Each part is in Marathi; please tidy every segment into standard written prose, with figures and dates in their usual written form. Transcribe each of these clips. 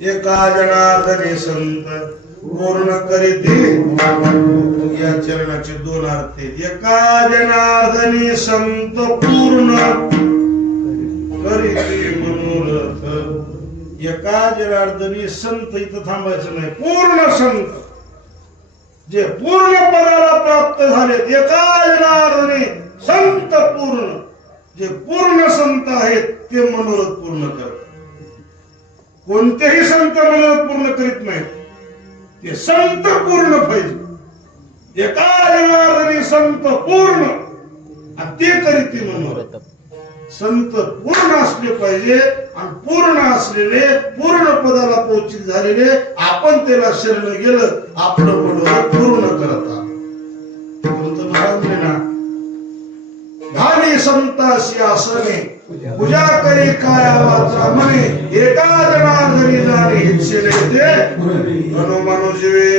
एका जनार्दनी संत पूर्ण करीते. या चरणाचे दोन अर्थ आहेत. एका जनार्दनी संत पूर्ण करीते मनोरथ. एका जनार्दनी संत इथं थांबायचं नाही, पूर्ण संत जे पूर्ण पदाला प्राप्त झालेत. एका जनार्दनी संत पूर्ण, जे पूर्ण संत आहेत ते मनोरथ पूर्ण करतात. कोणतेही संत मनोरथ पूर्ण करीत नाहीत, ते संत पूर्ण पाहिजे. एका जनार्दनी संत पूर्ण आणि ते करीत मनोरथ. संत पूर्ण असले पाहिजे आणि पूर्ण असलेले, पूर्ण पदाला पोहोचित झालेले आपण त्याला शरण गेलं, आपलं मनोरथ पूर्ण करता. ना झाली संताशी आसने पूजा करी काय वाचा म्हणे. एका जनार्दनी जाणे इच्छिले ते मनोमनो जीवे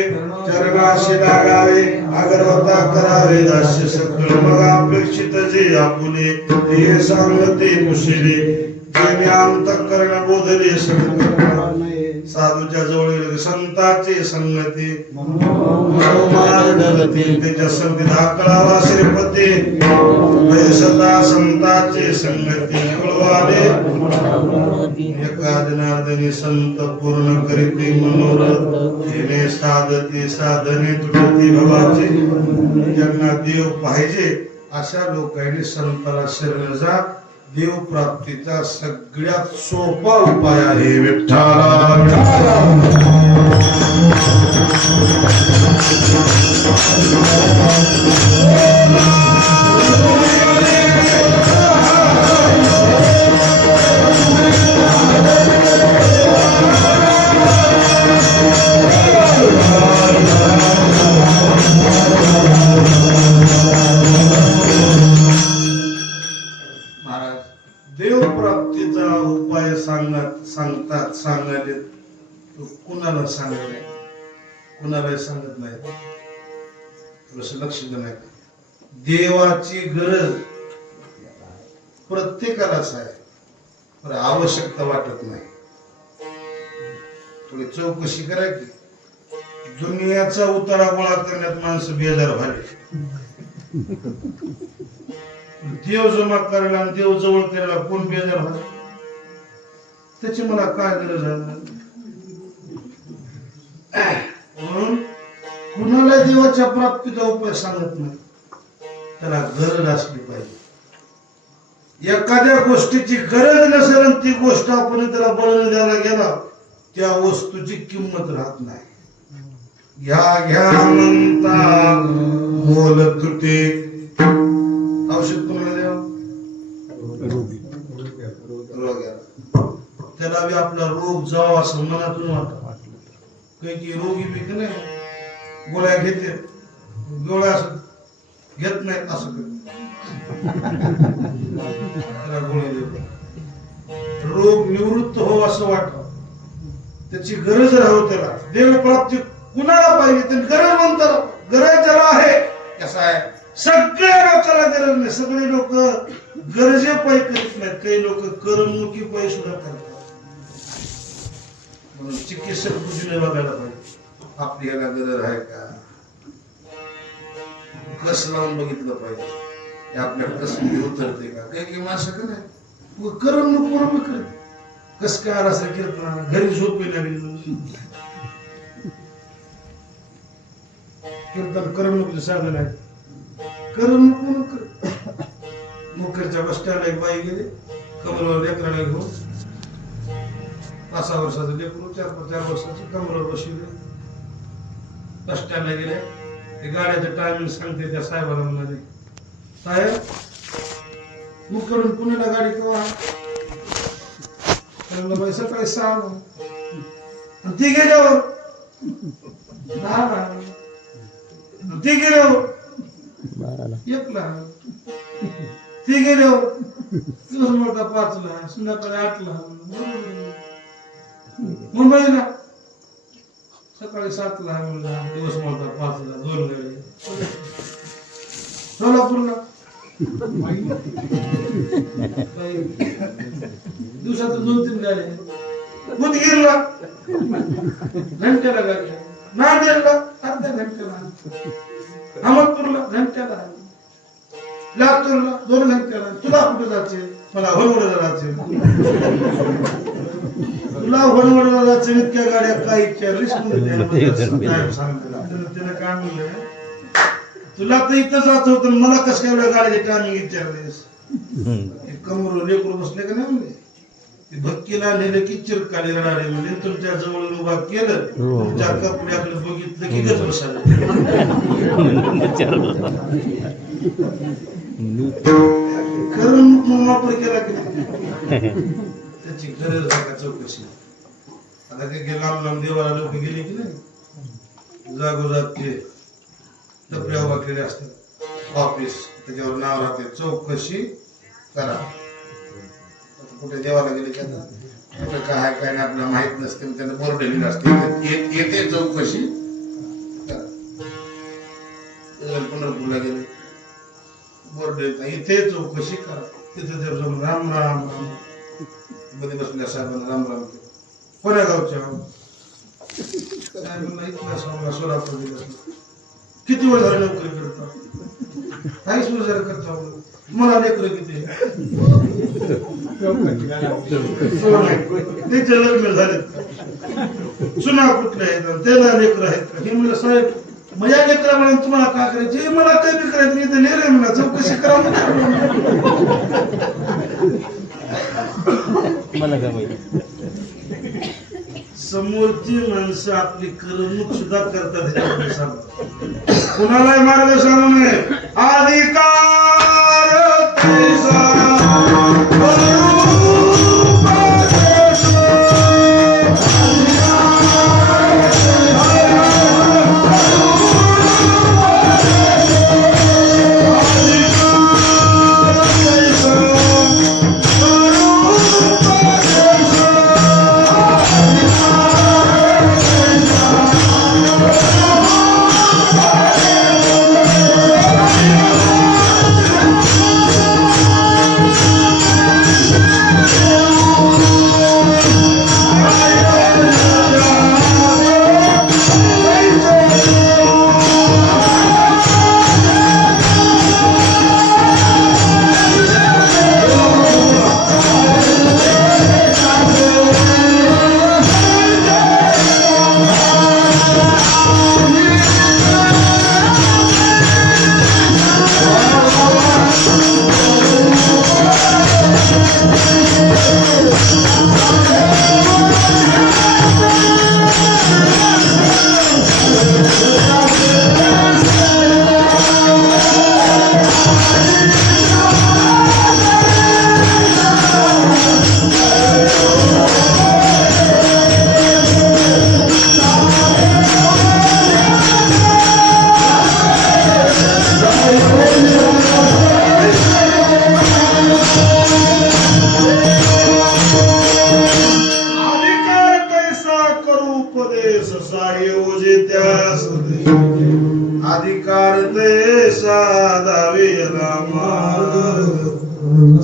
चरणाशी लागावे. अगरवता करावे दास्य सकळ मग अपेक्षित जे आपुले ते सांगते कुशले. जे ज्ञान कर्ण बोधले संकल्पना साधूच्या जवळ संताचे संगती त्याच्या संगती धाकळावा श्रीपती. सदा संताचे संगती कळवाले. एका जनार्दनी संत पूर्ण करीते मनोरथ. येणे साधते साधने तुटती भवाचे. ज्यांना देव पाहिजे अशा लोकांनी संताला शरण जा. देव प्राप्तीचा सगळ्यात सोपा उपाय आहे विठ्ठला. देवप्राप्तीचा उपाय सांगतात सांगायले कुणाला सांगले, कुणाला सांगत नाही. लक्ष नाही. देवाची गरज प्रत्येकालाच आहे, पण आवश्यकता वाटत नाही. थोडी चौकशी करायची. दुनियाचा उतारा गोळा करण्यात माणसं बेजार झाले. देव जमा करायला आणि देव जवळ करायला कोण बेजार झाला? त्याची मला काय गरज आहे? म्हणून कुणाला देवाच्या प्राप्तीचा उपाय सांगत नाही. त्याला गरज असली पाहिजे. एखाद्या गोष्टीची गरज नसेल आणि ती गोष्ट आपण त्याला बळण द्यायला गेला, त्या वस्तूची किंमत राहत नाही. घ्या घ्या म्हणता बोल तुटे. औषध कोणाला द्यावं? त्याला बी आपला रोग जावा असं मनातून वाटलं. काही रोगी पीक नाही, गोळ्या घेते, गोळ्या असं घेत नाही असं त्याला गोळ्या देतो. रोग निवृत्त हो असं वाटत, त्याची गरज राहू. त्याला देवप्राप्ती कुणाला पाहिजे? ते गरज म्हणतात. गरज ज्याला आहे कसं आहे, सगळ्या लोकांना गरज नाही. सगळे लोक गरजे पायी करीत नाहीत, काही लोक करमणुकी पायी सुद्धा करतात. म्हणून चिकित्सक बुद्धीने बघायला पाहिजे आपली याला गरज आहे का. कस लावून बघितलं पाहिजे आपल्या कसं उतरते का. काही माणसं का नाही करमणूक बरोबर करत. कस काय असं कीर्तन घरी झोपे लागली. कीर्तन करमणुकीचं साधन आहे. करमणूक म्हणून कर. मुखेरच्या बस स्टँडला एक बाई गेली, कमलवर लेकराला घेऊन. 5 वर्षाचं लेकरू, 4 वर्षाचं कमलवर बसवले. बस स्टँडला गेले. ते गाड्याचं टायमिंग सांगते त्या साहेबाला. म्हणाले, साहेब मुखेरून पुण्याला गाडी केव्हा? बाई सकाळी 6 आणि ती गेल्यावर 10 ती गेल्यावर 1ला ती गेल्यावर दिवस मोठा 5ला संध्याकाळी 8ला. मुंबईला सकाळी 7ला दिवस मोठा 5ला 2 गाडी. सोलापूरला दिवसातून 2-3 गाड्या. उदगीरला घंट्याला गाडी, नांदेडला अर्ध्या घंट्याला, अहमदपूरला घंट्याला, लातूरला 2 घंट्याला. तुला कुठे जायचे? मला होनवडला जायचे. तुला होनवडला जायचे इतक्या गाड्या काय विचारलीस? त्यानं काय म्हणलं, तुला तर इथं जात होत, मला कसं काय एवढ्या गाड्याचे टायमिंग विचारलेस? कमर लेकरू बसले का नाही म्हणले, भक्तीला नेलं की चिरकाली रडारे म्हणजे तुमच्या जवळ उभा केलं, तुमच्या कपड्याकडे बघितलं की गच बसायला. करून वापर केला की त्याची गरज आहे का चौकशी? आता काही लांब लांब देवाला लोक गेले की नाही, जागोजाग ते टपऱ्या वाकलेले असतात, ऑफिस त्याच्यावर नाव राहते चौकशी करा. कुठे देवाला गेले की आता काय काय नाही आपल्याला माहित नसते, त्यांना बोर्ड लिहिलं असते येते चौकशी करा. पंढरपूरला गेले बोर्ड इथे चौकशी करा, तिथे जर जाऊन राम राम राम मध्ये बसल्या साहेबांना राम राम केलं. कोण्या गावच्या? साहेबांना इथला सोलापूर दिला. किती वेळ झाला नोकरी करता? 40 वर्ष झालं करता. मला लेकर किती? त्याचे लग्न झालेत का? सुना कुठल्या आहेत? त्याला लेकर आहेत का? हे म्हणलं साहेब माझ्या लेकरा म्हणून तुम्हाला काय करायचे? मला काही बी करायचं नाही, तर नेले म्हणा चौकशी करा. मला काय माहिती, समोरची माणसं आपली करमणूक सुद्धा करतात. कुणालाही मार्ग सांगू नये. अधिकार तुझा अधिकार तैसा दावे रामा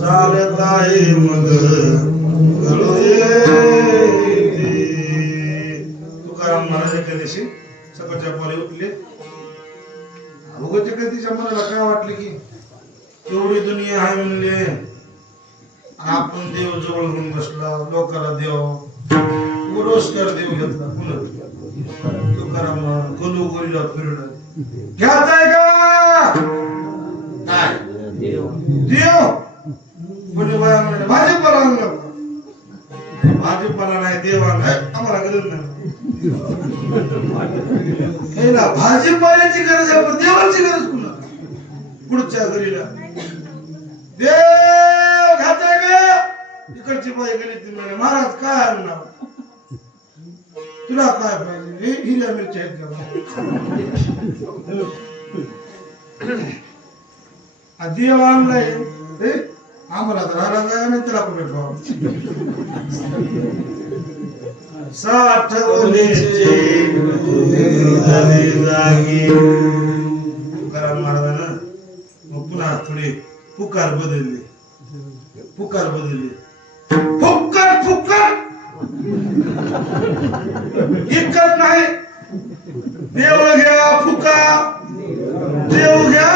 चालत आहे मग तुकाराम महाराज एका दिवशी सकाळच्या पारी उठले. अवघच्या कधीच्या मनाला काय वाटले की एवढी दुनिया आहे म्हणले, आपण देव जवळ घेऊन बसला, लोकांना देव पुरस्कार देव घेतला. पुन्हा तुकाराम गोलोगोलीला फिरला. घ्यायचंय का काय देव? म्हणजे भाजीपाला आणला. भाजीपाला नाही देव आणलाय, आम्हाला गरज नाही. भाजीपाल्याची गरज आहे पण देवाची गरज कुणा? पुढच्या घरीला देव घ्यायचंय का? इकडची बाई गेली ती म्हणे महाराज काय आणणार? तुला काय पाहिजे? हिरव्या मिरच्या आहेत का? देव आणलाय आम्हाला तर राहणार जागा नाही, त्याला कुठे ठेवा. 60 जागी तुकाराम महाराजांना मग पुन्हा थोडी पुकार बदलली. फुक्कर इतकंच नाही, देव घ्या फुका, देव घ्या.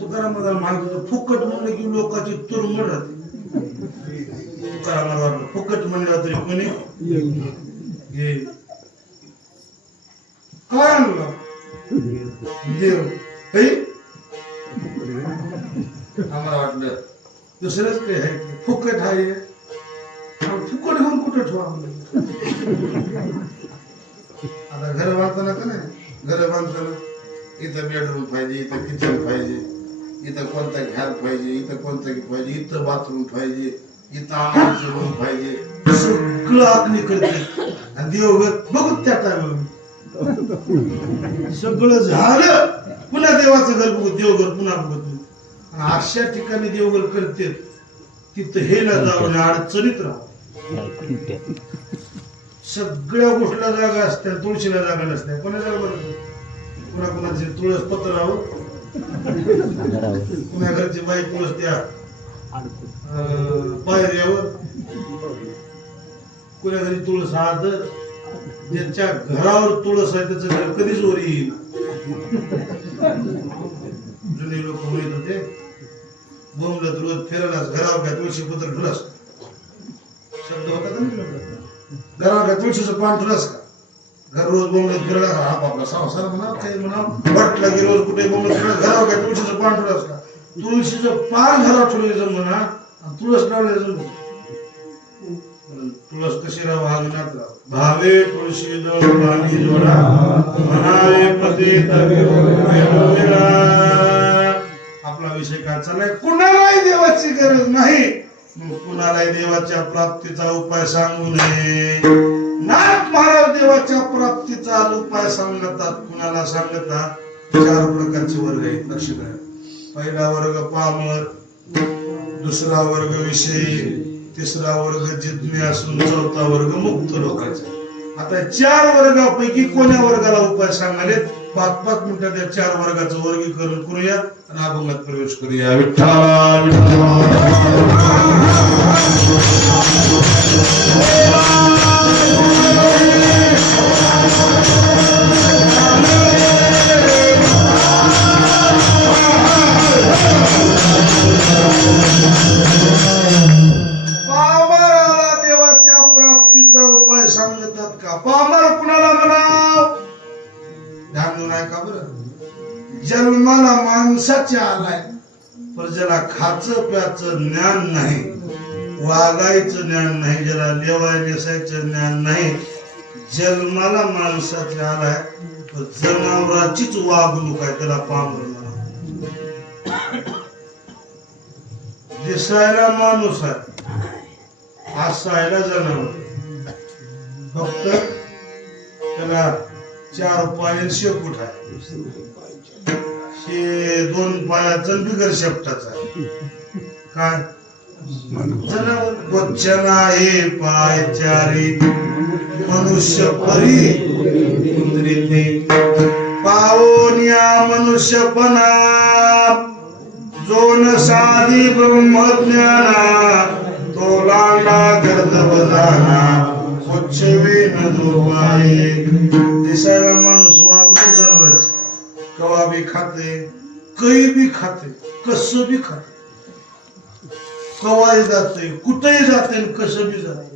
तुकाराम मागतो फुकट म्हणलं की लोकांची तुरमड राहते. तुकारामाला वाटलं फुकट म्हणलं तरी कोणी घे. काय आणलं देव काही, आम्हाला वाटलं दुसरंच काही आहे, फुकट आहे. फुकट घेऊन कुठं ठेवा. आता घर बांधताना का नाही, घर बांधताना इथं बेडरूम पाहिजे, इथं किचन पाहिजे, इथं कोणता घ्याल पाहिजे, इथं कोणता पाहिजे, इथं बाथरूम पाहिजे, इथं आंघोळीचं रूम पाहिजे, सगळं आखणी करते. आणि देवघर बघू त्या टायमाला सगळं झालं, पुन्हा देवाचं घर बघू, देवघर पुन्हा बघत नाही. आणि अशा ठिकाणी देवघर करते तिथं हे ना जाऊन अडचणीत राहा. सगळ्या गोष्टीला जागा असत्या, तुळशीला जागा नसत्या. कोणाला पुन्हा कुणाची तुळस पत्रावर, पुन्हा घरची बाई तुळस त्या पायऱ्यावर, कुणा घरी तुळस आदर. ज्याच्या घरावर तुळस आहे त्याचं घर कधीच वर येईल. जुने लोक म्हणत होते बोंबलत रोज फिरायलाच घरावर काय तुळशी पत्र ठुलास, शब्द होता का नाही, घरावर काय तुळशीचं पान ठुलास का. घर रोज बोंबलत फिरायला आपला संसार म्हणा काही म्हणा, भटला की रोज कुठे बोंबलत फिरायला घरावर काय तुळशीचं पान ठुलास का. तुळशीचं पान घरावर ठेवायचं म्हणा, तुळस लावल्याचं म्हणा. तुळस कशी राहावं अंगणात राहावं. भावे तुळशी पाणी जोडा, म्हणावे पती आपला विषय काय चाललाय. कुणालाही देवाची गरज नाही, कुणालाही देवाच्या प्राप्तीचा उपाय सांगू नये. नाथ महाराज देवाच्या प्राप्तीचा उपाय सांगतात. कुणाला सांगतात. 4 प्रकारचे वर्ग आहेत, लक्ष द्या. पहिला वर्ग पामर, दुसरा वर्ग विषयी, तिसरा वर्ग जिज्ञासू, चौथा वर्ग मुक्त लोकांचा. आता 4 वर्गापैकी कोण्या वर्गाला उपाय सांगाले 5-5 मिनिटात त्या 4 वर्गाचं वर्गीकरण करूया आणि अभंगात प्रवेश करूया. विठ्ठल उपाय सांगतात का. पामर कुणाला म्हणाव, ध्यान नाही का बरं. जन्माला माणसाच्या आलाय, पण ज्याला खाचं प्याचं ज्ञान नाही, वागायचं ज्ञान नाही, ज्याला लेवाय नेसायचं ज्ञान नाही, जन्माला माणसाच्या आलाय पण जनावराचीच वागणूक आहे, त्याला पामर म्हणा. दिसायला माणूस आहे, हसायला जनावर. फक्त त्याला 4 पाय शेपूट आहे, 2 पायाचं बिगर शेपटाचा आहे. काय जनावर. वचना हे पाय 4 मनुष्य परी उतरिते, पावोनिया मनुष्यपणा जो न साधी ब्रह्मज्ञाना, तो लांडा गर्दभ जाना, दिसायला माणूस वागणूक जनावरच. कवा बी खाते, काही बी खाते, कसं बी खाते, कवाही जाते, कुठेही जाते, कसं बी जाते.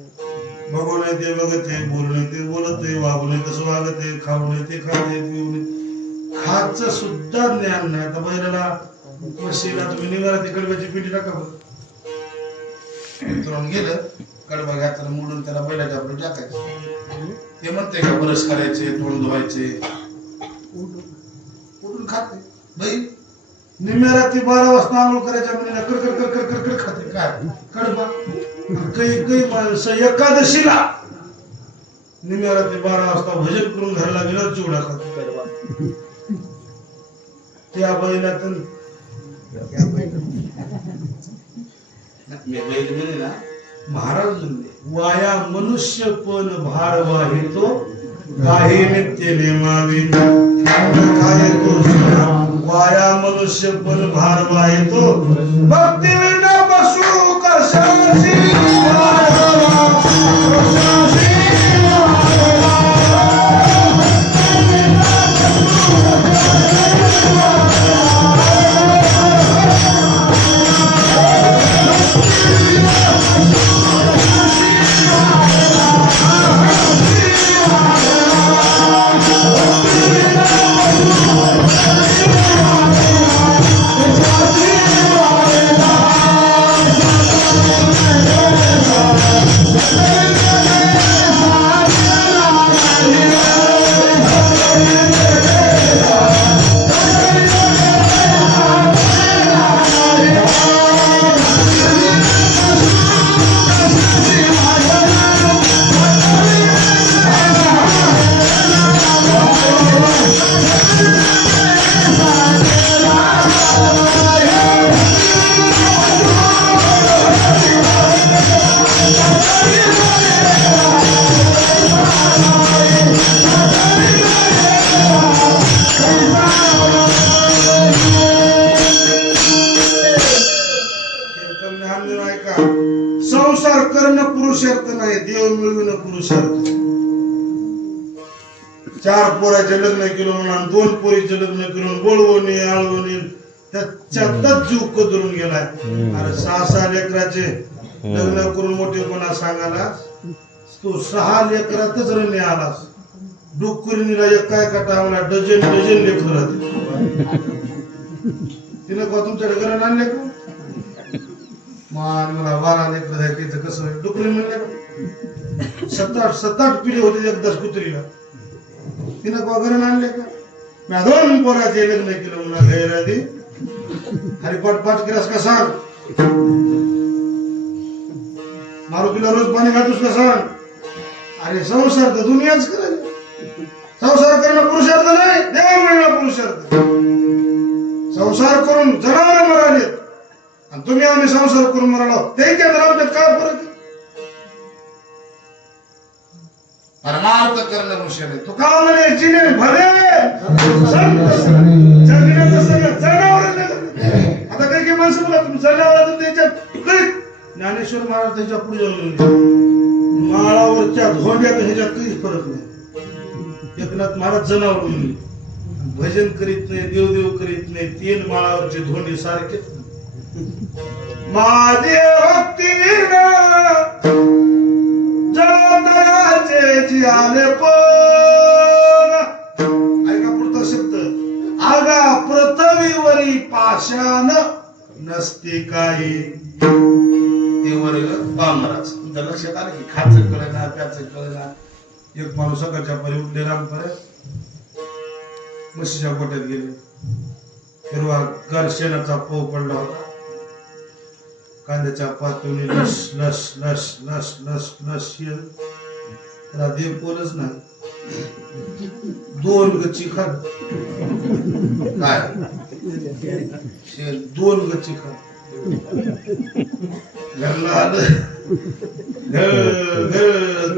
बघू नये ते बघते, बोलू नये ते बोलते, वागू नये तसं वागते, खाऊ नये ते खाते, पिऊ नये. खाचं सुद्धा ज्ञान नाही. आता बैलाला म्हशीला तुम्ही निघाला ती कडब्याची पिठी टाका बरं, गेलं कडबा घातला मोडून त्याला बैलाच्या आपलं टाकायचं. ते म्हणते का ब्रश करायचे, तोंड धुवायचे, उठून खाते. बाई निम्या रात्री 12 वाजता आंघोळ करायच्या म्हणजे कर कर कर कर कर कर खाते. काय कडबा. काही काही माणसं एकादशीला निम्या रात्री 12 वाजता भजन करून घरला गेल्यावर चिवडा खाते. कडबा. त्या बैला तर बैल म्हणे ना महाराज वाया मनुष्य पण भार वाहितो, काही नित्य नेमावी काय तो. वाया मनुष्य पण भार वाहितो, भक्ती विना बसू कशाची. बोलविणं पुरुषार्थ. 4 पोराचे लग्न केलं म्हणा, 2 पोरीचे लग्न केलं, बोलवणे आळवणे, त्याच्यातच जीव कदरून गेलाय. अरे 6 लेकराचे लग्न करून मोठेपणा सांगायला तू 6 लेकरातच रणे आलास. डुक्करीला एका टायमाला डझन लेकर राहते. तिने का तुमच्याकडे घरात आणले का? मला 12 लेकर आहे, तिचं कसं डुकरी म्हणले 7-8 पिढी होते एकदाच कुत्रीला. तिनं का घरात आणले का? मी 2 पोराचे लग्न केलं म्हणा गैराधी हरिपाठ पाठ केलास का सांग? मारुतीला रोज पाणी घालतोस का सांग? अरे संसार तर दुनियाच करायची. संसार करणं पुरुषार्थ नाही, देवा मिळणं पुरुषार्थ. संसार करून जनावर मराले आणि तुम्ही आम्ही संसार करून मराला, त्याच्या आमच्यात काय फरक आहे? परमार्थ करणं पुरुषार्थ आहे. तो का म्हणे जिने भले जनावर. आता काही काही माणसं बोला तुम्ही जनावर त्याच्यात ज्ञानेश्वर महाराज त्याच्या पुढे जाऊन माळावरच्या धोंड्यात ह्याच्यात काहीच फरक नाही. एकनाथ महाराज जनावर म्हणून भजन करीत नाही, देवदेव करीत नाही, 3 माळावरचे धोंडे सारखे. माझे भक्तीनं जळतळाचे जियाले पण. ऐका पुढचा शब्द, आगा पृथ्वीवरी पाषाण नसते काही. ते वर्ग महाराज तुमच्या लक्षात आलं की खायचं कळेना प्याचं कळेना. एक माणूस सकाळच्या परी उठले रामपर्यंत म्हशीच्या गोट्यात गेले. हिरवा गार शेणाचा पोह पडला होता. कांद्याच्या पातळी लस लस लस लस लस लस त्याला देव पोलच नाही. 2 गच्ची खात काय 2 गच्ची खात घरला आलं.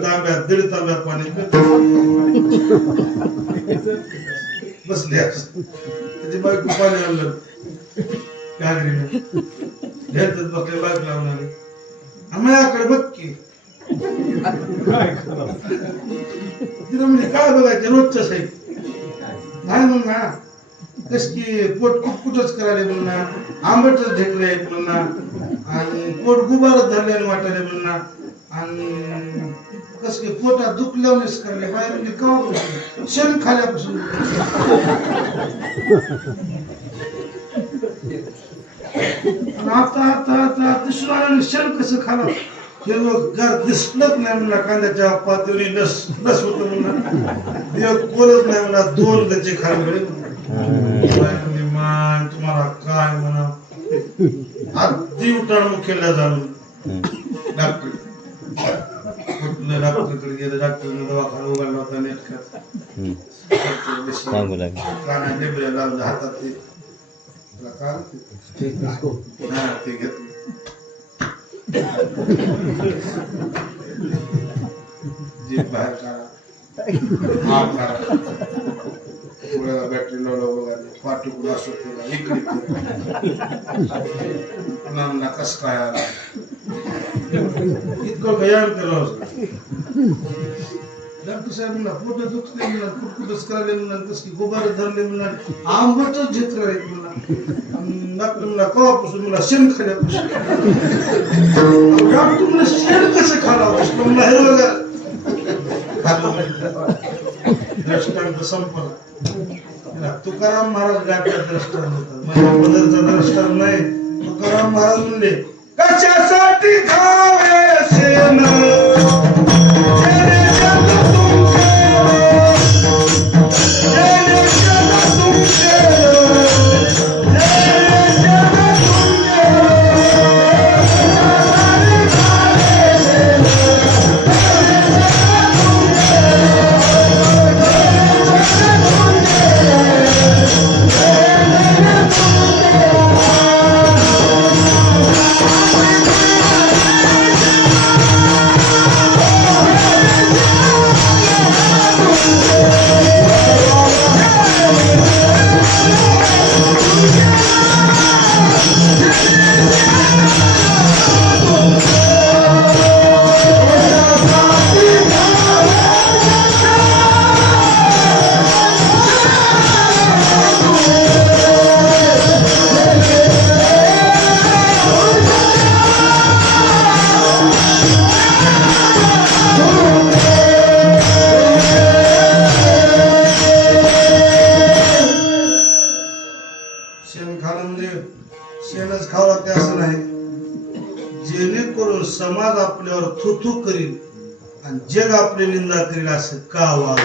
तांब्यात 1.5 तांब्यात पाणी बसले. त्याची बायको पाणी आणलं घागरीने घेतच बसले. बायको लावून आले. आम्हाकडे बघ की तिला म्हणजे काय बघायचं रोजच आहे नाही म्हणून ना. कस की पोट कुटकुटच करायला म्हणून ना, आंबटच ढेकले म्हणून ना, आणि पोट गुबारच धरल्याने वाटायला म्हणून ना, आणि कस की पोटात दुखल्यावरच करले बाहेर म्हणजे कवा शेण खाल्यापासून. आता आता आता दुसऱ्या शेण कसं खाला हे घर दिसलंच नाही म्हणला. कांद्याच्या पातळी लस लस होत म्हणला. देव कोलच नाही म्हणला. 2 गच्चे खाल्ले. मान तुम्हाला काय म्हणा अगदी उठाण मुख्याला जाऊन डॉक्टर कुठलं डॉक्टरकडे गेलं. डॉक्टरने दवाखाना उघडला होता नेटका. काना टेबऱ्या लावलं हातात. ते घेतलं जीभ बाहेर काढा बॅटरी लावला पाठीकडून असं केला इकडे नामना कस काय आला इतकं गयान केलं असं. डॉक्टर साहेब म्हणला पोट दुखले म्हणा, कुटकुटच करायला म्हणा, कस की गोबार धरले म्हणा, आंबटच झेत करायचं म्हणा. डॉक्टर म्हणला कवापासून मला शेण खाल्यापासून. डॉक्टर म्हणला शेण कसं खालावं म्हणला हे बघा दृष्टांत संपला. तुकाराम महाराज गाठ्या दृष्टांत होता. माझ्या बदलचा दृष्टांत नाही. तुकाराम महाराज म्हणले कशासाठी खावे शेण अंगावर थू करील आणि जग आपली निंदा करील असं का व्हावं.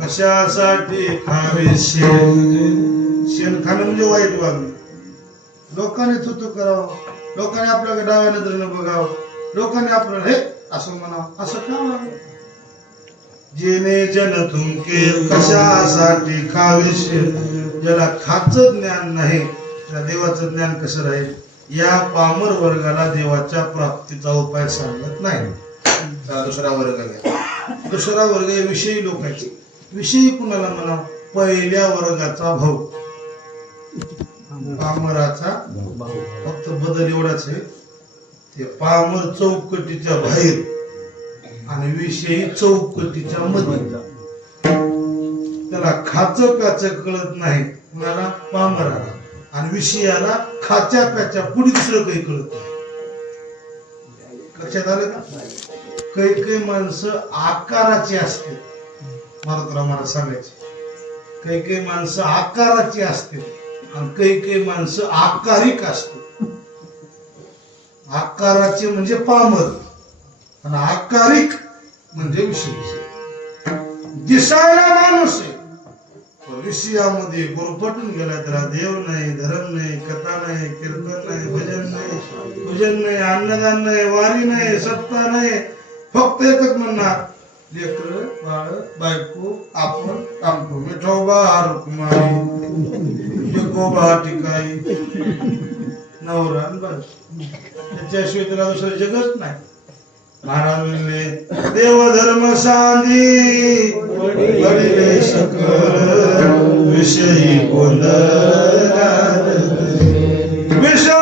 कशासाठी खावे शेण खाणं म्हणजे वाईट वागणे. लोकांनी थुतू करावं, लोकांनी आपल्याला डाव्या नजरेने बघावं, लोकांनी आपल्याला हे असं म्हणावं, असं का व्हावं. जेणे जन तुमके कशासाठी खावे शेण. ज्याला खाचं ज्ञान नाही त्या देवाचं ज्ञान कसं राहील. या पामर वर्गाला देवाच्या प्राप्तीचा उपाय सांगत नाही. दुसरा वर्ग घ्या. दुसरा वर्ग विषयी लोकांचे. विषयी कुणाला म्हणा. पहिल्या वर्गाचा भाऊ, पामराचा फक्त बदल एवढाच आहे, ते पामर चौकटीच्या बाहेर आणि विषयी चौकटीच्या मध्ये. त्याला खाचं प्याचं कळत नाही कुणाला, पामराला. आणि विषयाला खाच्या प्याच्या पुढे दुसरं काही कळत नाही. लक्षात आलं का. काही माणसं आकाराची असते. मला सांगायचे, काही माणसं आकाराची असते आणि काही माणसं आकारिक असते. आकाराचे म्हणजे पामर आणि आकारिक म्हणजे विषय. दिसायला माणूस आहे, विषयामध्ये गुरफटून गेला. त्याला देव नाही, धर्म नाही, कथा नाही, कीर्तन नाही, भजन नाही, पूजन नाही, अन्नदान नाही, वारी नाही, सत्ता नाही. फक्त एकच म्हणणार, लेकर बाळ बायको आपण कामतो मिठोबा रुक्माई एकोबा टिकाई नवरा बस. त्याच्याशिवाय त्याला दुसरं जगच नाही. महाराज म्हणले देव धर्म सांधी वडिले सकल विषयी गोंधळ विषय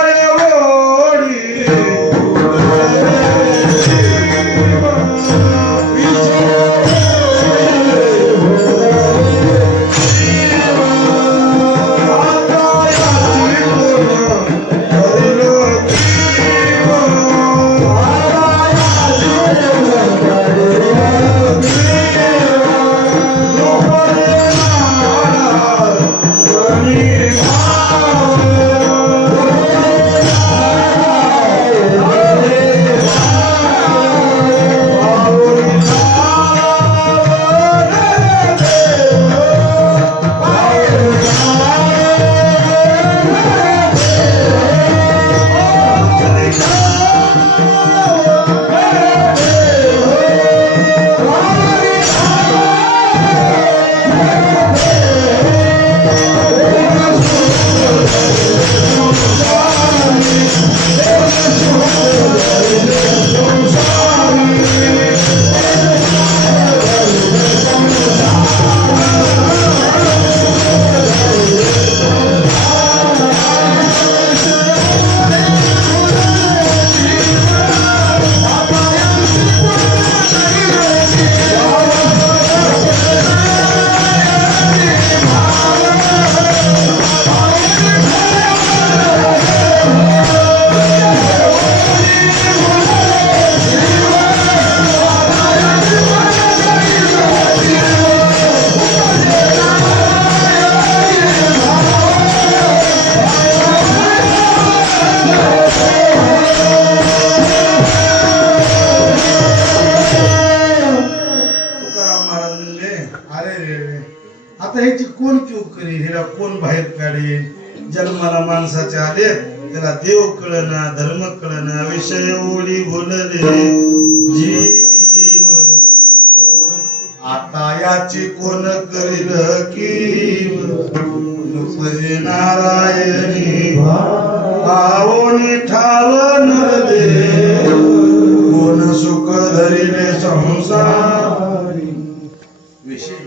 जन्माला माणसाचे आले त्याला देव कळना, धर्म कळना, विषय ओढी बोलले जीव. आता याची कोण करील कीव. नुपजे नारायणी भावोनी ठाव नरदे कोण सुख धरिले संसारी. विषय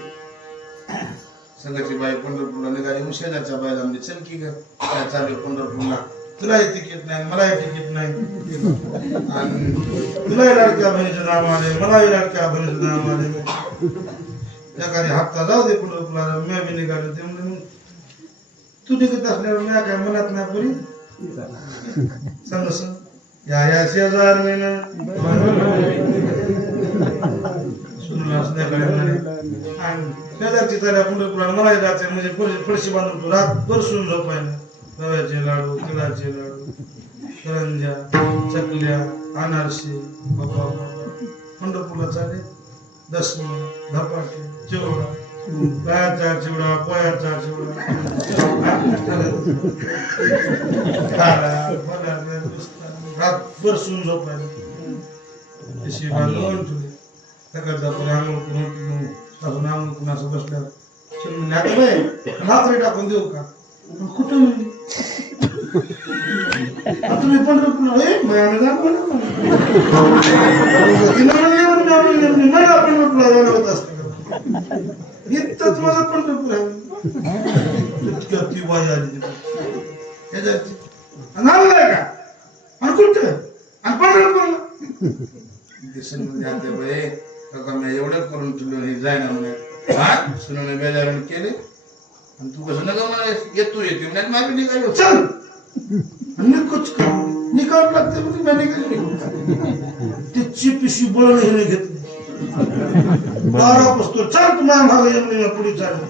संघाची बाई पंढरपूरला निघाली. शेजारच्या बाईला म्हणजे चल की काय चालू पंढरपूरला, तुलाही तिकीट नाही, मलाही तिकीट नाही, आणि तुलाही लाडक्या बहिणीचं नाव आले, मलाही लाडक्या बहिणीचं नाव आले. एखादी हप्ता जाऊ दे पंढरपूरला, मी बी निघालो. ते म्हणजे तू निघत असल्यावर मी काय म्हणत नाही पुरी सांग या शेजार शेजारची चाल्या पंढरपूरला मलाही जायचं म्हणजे फळशी बांधून रातभर सुन झोपायला. रव्याचे लाडू, तिळाचे लाडू, करंज्या, चकल्या, अनारसे, बाबा पंढरपूरला चाले दसमा, धपाटे, चिवडा, गायाचा चिवडा, पोळ्याचा चिवडा, रातभर सून झोपायला अशी बांधून ठेवली. सकाळचा आंघोळ करून सासून आंघोळ करून असं बसल्यावर आता बाई हातरी टाकून देऊ का? कुठं म्हणली तुम्ही पंढरपूरला आम्ही जातो मला पंढरपूरला जाणं होत असतं इतकंच माझं पंढरपूर आहे. इतक्या ती बाई आली ह्याच्याची आणि आणलाय का आणि कुठं आणि पंढरपूरला दिसून जाते बाई काका मी एवढं करून तुला हे जाय ना म्हणे सुनाने बेजारण केले आणि तू कसं नका मला येतो येते म्हणजे माझी निघाली चल निकाल लागते त्याची पिशवी बळ नाही घेतली 12 पुस्तक चल तुम्हाला मागे पुढे चालू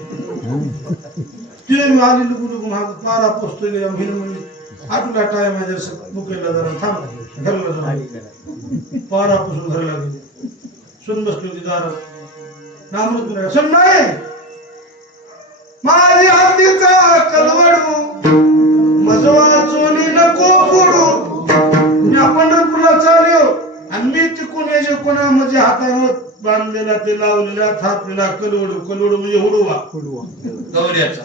ते मी आली लुकू माग 12 पुस्तक गेल्या म्हणली आठवला टाइम आहे जर मुकेला जरा थांब घरला जाऊ 12 पुस्तक घरला गेले सुन बसली होती दारात नामृत सुन नाही माझी हातीचा कलवडू मज वाचून नको फोडू मी पंढरपूरला चाललो आणि मी तिकून याचे कोणा म्हणजे हातावर बांधलेला ते लावलेला थापलेला कलवडू म्हणजे हुडवा गौऱ्याचा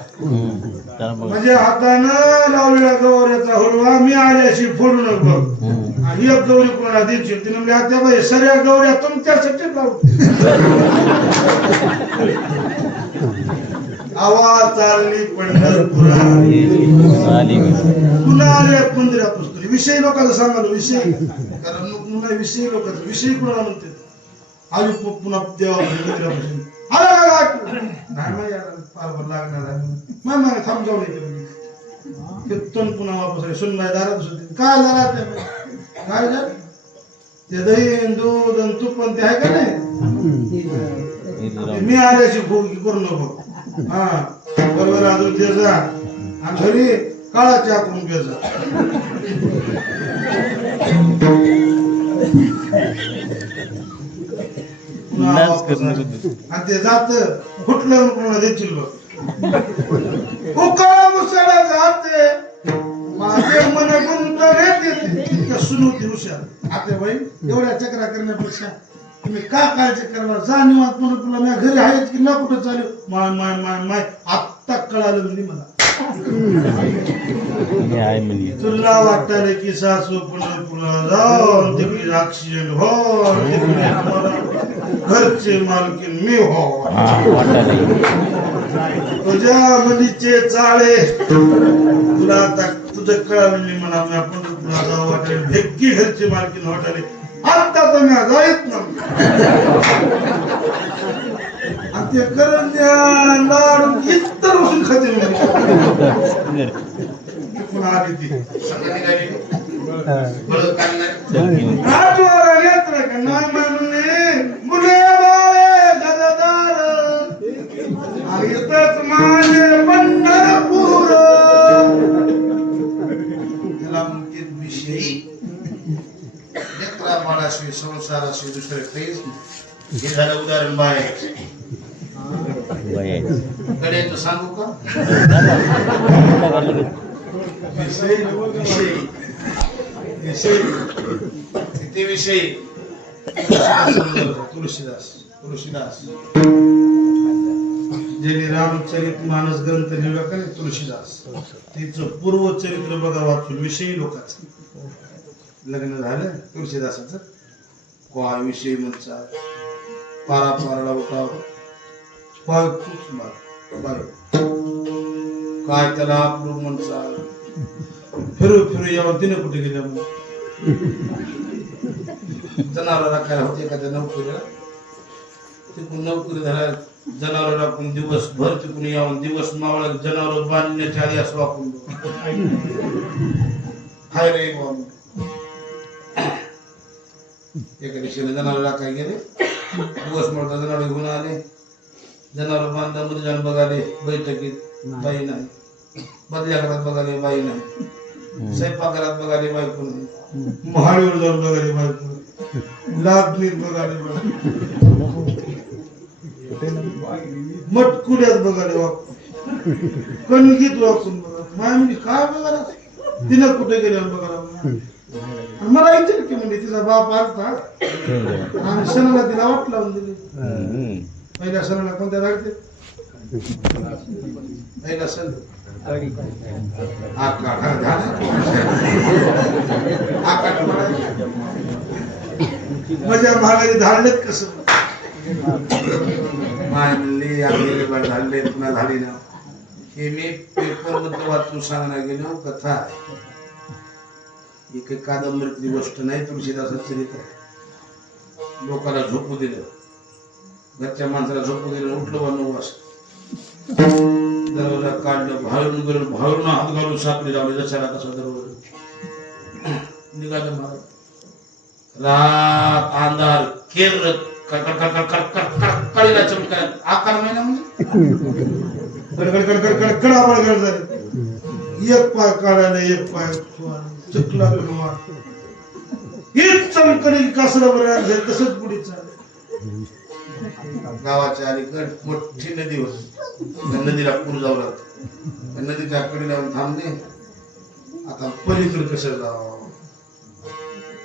म्हणजे हातानं लावलेला गौऱ्याचा हुडवा मी आल्याशी फोडू नको आणि एक गौरी कोणाला द्यायची तिने म्हणजे आता बाई सगळ्या गौऱ्या तुमच्यासाठी लावते आवाज चालली पंढरपुरा पुन्हा आले मंदिरा पुस्तक विषय लोकांचा सांगालो विषय कारण पुन्हा विषय लोकांचा विषय कोणाला म्हणते आली पुन्हा देवा मंदिरापासून आला नाही पारभर लागणार आहे थांब जाऊन येते कीर्तन पुन्हा वापस सुनबाई दारात होते काय झाला काय झालं ते दही दूध आणि तूप पण ते आहे का नाही मी आल्याशी भोगी करू नको हा बरोबर अजून ते जा आणि घरी काळा चहा करून घ्यायचा आणि ते जात फुटलं कोणाला देतील बघ उकाळा मुसळा जाते माझे मन गुंत सुनवती हुशार आपल्या बहीण एवढ्या चक्रा करण्यापेक्षा तुम्ही का काळजी करणार जा निवांत म्हणून तुला मी घरी आहेत की ना कुठं चालू माय माय माय माय आत्ता कळालं म्हणजे मला तुला वाटतं की सासू पंढरपूरला जाऊन तिकडे ऍक्सिडेंट हो घरचे मालकीन मी हो तुझ्या मुलीचे चाळे तुला आता तुझं कळालं मी म्हणा मी पंढरपूरला जाऊ वाटेल भेक्की घरचे मालकीन वाटाले आता तर मी जाईत ना आणि ते करंज्या लाडू इतर बसून खाते पुन्हा आली ती नाही म्हणून मुले बाळे गजदार आणि इथंच माझे पंढरपूर त्याला म्हणते विषयी बाळाशी संसाराशी दुसरे काहीच हे झालं उदाहरण बाळाचं सांगू का विषय तुळशीदास ज्यांनी रामचरित मानस ग्रंथ लिहिला का नाही तुळशीदास तिचं पूर्व चरित्र बघा वाचून विषयी लोकांचं लग्न झालं तुळशीदासाचं काय विषय म्हणतात पारा पाराला उठाव काय त्याला आपलं म्हणतात फिरू यावं तिने कुठे गेल्या जनावर राखायला होते एखाद्या नोकरीला तिकडून नोकरी झाल्या जनावर राखून दिवसभर तिकडून यावं दिवस मावळ जनावर बांधण्याच्या आधी असं वापरून हाय रे एका दिवशीला जनावर राखायला गेले दिवस मोठा जनावर घेऊन आले जनावर बांधा मध्ये जाऊन बघाले बैठकीत बाई नाही बदल्या घरात बघाले बाई नाही स्वयंपाकघरात बघाले बायको नाही, महाडीवर जाऊन बघाले बायको नाही, लादणीत बघाले बायको, मटकुल्यात बघाले वाकून, कणगीत वाकून बघा. माय म्हणजे काय बघाला, तिनं कुठे गेल्या बघायला. मला विचार की म्हणजे तिचा बाप आलता आणि सणाला तिला वाट लावून दिली. पहिल्या सणाला कोणत्या लागते, पहिला सण माझ्या भागाने धाडलेत कसं माय म्हणली आम्ही धाडले पुन्हा झाली ना. हे मी पेपर मध्ये वाचून सांगण्यात गेलो. कथा आहे, ही काही कादंबरीतली गोष्ट नाही, तुळशीदासाचं चरित्र आहे. लोकांना झोपू दिलं, घरच्या माणसाला झोपू दिलं, उठलं बा 9 वाजता, दरवाजा काढलं, भाळून गेलं, भाळून हात घालून सापडी लावली. जशाला कसा दरवाजा निघालं महाराज. रात अंधार केर कळीला चमकाय आकार महिना म्हणजे कडाबड झाले. एक पाय काढायला एक पाय चकला हेच चमकडी कासरा बरं तसंच पुढे चाललं. गावाच्या अलीकड मोठी नदी होती, नदीला पूर जाऊ लागला. नदीच्या कडे लावून थांबले. आता पलीकडे कसं जावं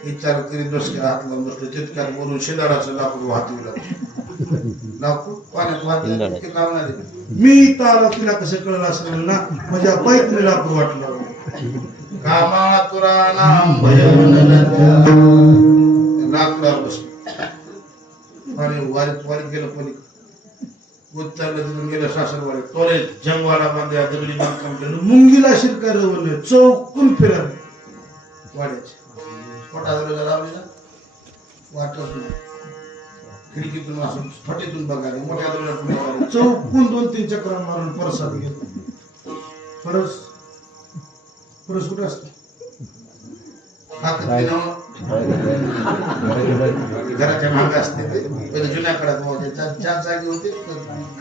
विचार करीत बसले, हात लावून बसले. तितक्यात बोलून शेजाराचं लाकूड वाहतू लागलं. लाकूड पाण्यात वाहते लावणार. मी तारा तिला कसं कळलं असं ना, माझ्या पायतीने लाकूड वाटलं. कामा तुरा नाम भजन लाकडावर बसले. आणि वारीत वारीत गेलं पलीकडे, उत्तरला तिथून गेलं सासरवाडी. तोरे जंगवाडा बांधल्या, दगडी बांधकाम केलं, मुंगीला शिरका रवले, चौकून फिराले वाड्याचे. मोठा दरवाजा लावलेला, वाटत नाही. खिडकीतून असं फटीतून बघायला मोठ्या दरवाजा चौकून 2-3 चक्र मारून परसात गेलो. परस परस कुठं असतो, घराच्या मागे असते. पहिले जुन्या काळात 4 जागी होते,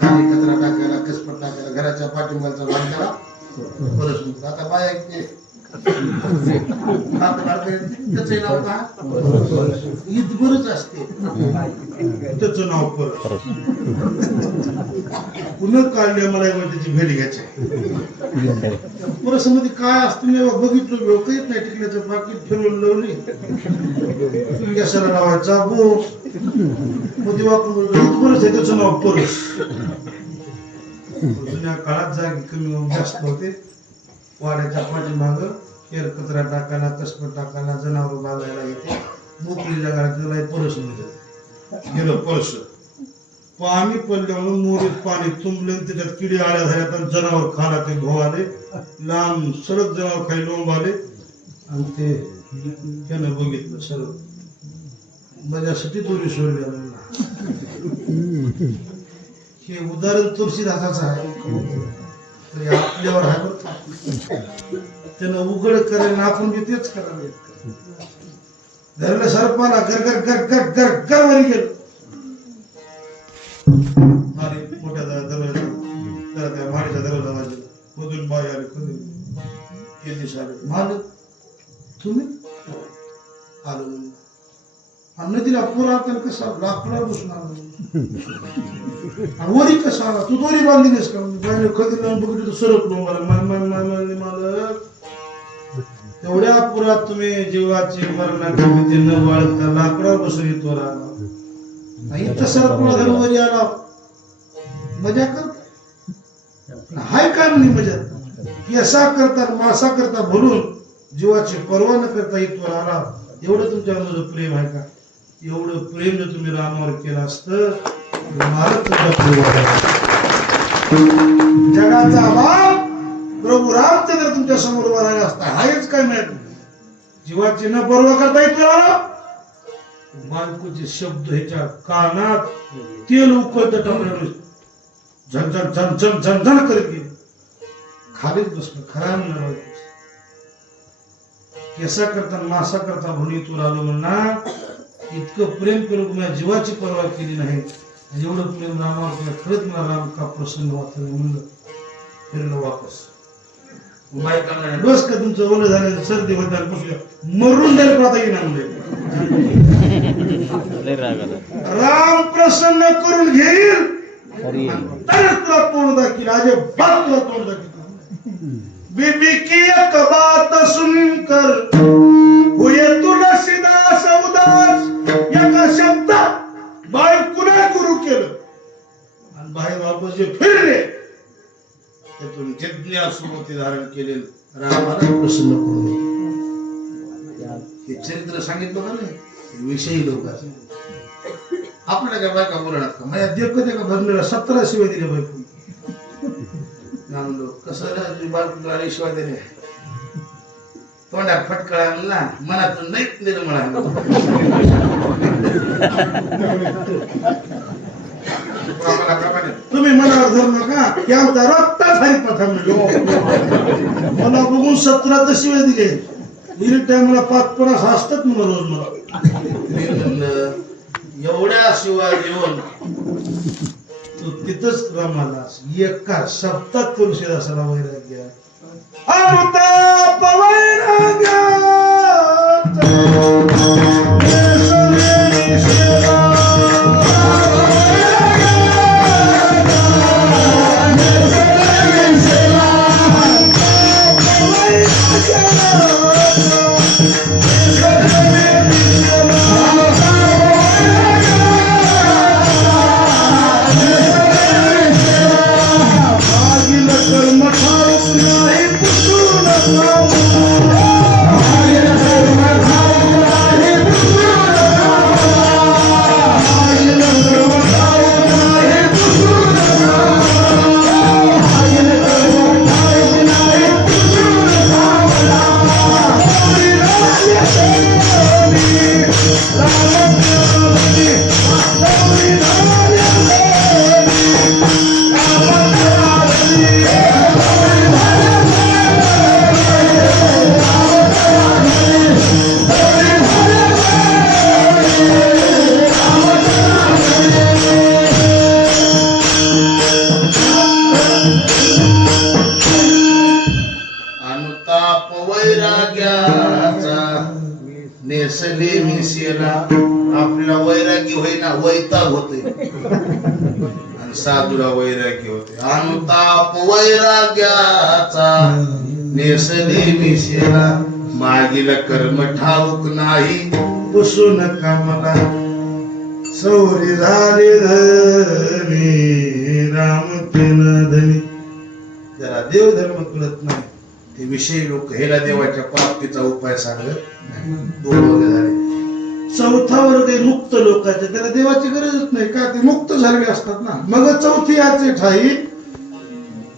खाली कचरा टाकायला, कसपट टाकायला, घराच्या पाठीमागचा भाग त्याला परस म्हणतात. आता बाय ऐकते त्याच नाव का इथबरच असते, त्याच नाव परस. पुन्हा काढले मला त्याची भेट घ्यायची. परस मध्ये काय असतं मी बघितलं, कळत नाही. टिकल्याचं पाकिट फिरवून लावली, केसाला लावायचा बो मध्ये वापरून इथबरच आहे, त्याचं नाव परस. जुन्या काळात जागी कमी जास्त होते. वाड्याच्या पाठीमाग केर कचरा टाकायला, कसपट टाकायला, जनावर बांधायला येते. मोकळी जागा त्याला परस मिळत. गेलं परस, पाणी पडल्यामुळे मोरीत पाणी तुंबले, त्याच्यात किडी आल्या झाल्या. पण जनावर खाला ते भोवाले, लांब सडक जनावर खाली लोंब आले. आणि ते त्यानं बघितलं सर्व, माझ्यासाठी दोरी सोडल्या. हे उदाहरण तुळशीदासाचं आहे, आपल्यावर आहे. त्यानं उघड करेल, आपण बी तेच करावे. धरलं सरपाला, गर गर गर गर गर वरी गेलं. मोठ्या दरवाजा माडीचा दरवाजा वाजला. मधून बाई आली, कधी आले. मालक तुम्ही आलो म्हणून. आणि नदीला पूर आता कसा लाकडा बसणार वरी कसा आला, तू दोरी बांधलीस का? बाईने कधी लावून बघितलं तर सरकलो. मालक तेवढ्या पुरात तुम्ही जीवाची मरणाची भीती न बाळगता लाकडा बसून इथवर आला. इथं सरकला धरून वरी आला. मजा करता हाय का नाही मजा? केसा करता मासा करता भरून जीवाची पर्वा न करता इथवर आला. एवढं तुमच्यावर माझं प्रेम आहे का? एवढं प्रेम जर तुम्ही रामावर केलं असतं, जगाचा बाप प्रभू रामचंद्र तुमच्या समोर उभा राहिला असता. हाच काय माहित, जीवाची न पर्वा करता इथवर आला. बायकोचे शब्द ह्याच्या कानात तेल उकळत टाकलं, झणझण झणझण झणझण करत गेली. खालीच बसलं. खरा म्हणणार केसा करता मासा करता म्हणून इथवर आलो म्हणणार. इतकं प्रेम करून तुम्हाला जीवाची पर्वा केली नाही. एवढं प्रेम रामावर केलं, खरंच मला राम का प्रसन्न वाटलं म्हणलं. फिरलं वापस. बस का तुमचं ओलं झालं सर्दी होत मरून जाईल पण आता येणार राम प्रसन्न करून घेईल तरच तुला तोंड दाखील अजिबात तुला तोंड दाखील बीबी की एक बात सुनकर हुए तुलसीदास उदास एका शब्दात बायकोने गुरु केलं आणि बाहेर वापस जे फिरले त्यातून जिज्ञासूमती धारण केले रामाला प्रसन्न करून हे चरित्र सांगितलं ना नाही विषयी लोकांचं आपल्याला काय बायका बोलणार का माझ्या देखते का भरलेला 17 शिवाय दिले बायको म्हणलो कसं बायकोला शिवाय दिले तोंडात फटकळा ना मनातून नाही निर्मळ तुम्ही मनावर धरू नका की आमचा रक्ताच हरिप्रथम मला बघून 17 तर शिवाय दिले दिली टाइमला 5-50 असतात मला रोज मला एवढ्या शिवाय देऊन तू तिथंच रमाला एका शब्दात तुळशीदासाला वैराग्य अमृता वैराग्य आपल्याला वैराग्य होईना वैताग होते आणि साधूला वैराग्य होते अनुताप वैराग्याचा नेसले मिशेला मागील कर्म ठाऊक नाही पुसू नका मला सौरी झाले धनी राम केलं धनी जरा देव धर्म कळत नाही ते विषयी लोक हेला देवाच्या प्राप्तीचा उपाय सांगत 2 वर्ग झाले 4था वर्ग आहे मुक्त लोकांचे त्याला देवाची गरजच नाही का ते मुक्त झालेले असतात ना मग 4थी याचे ठाई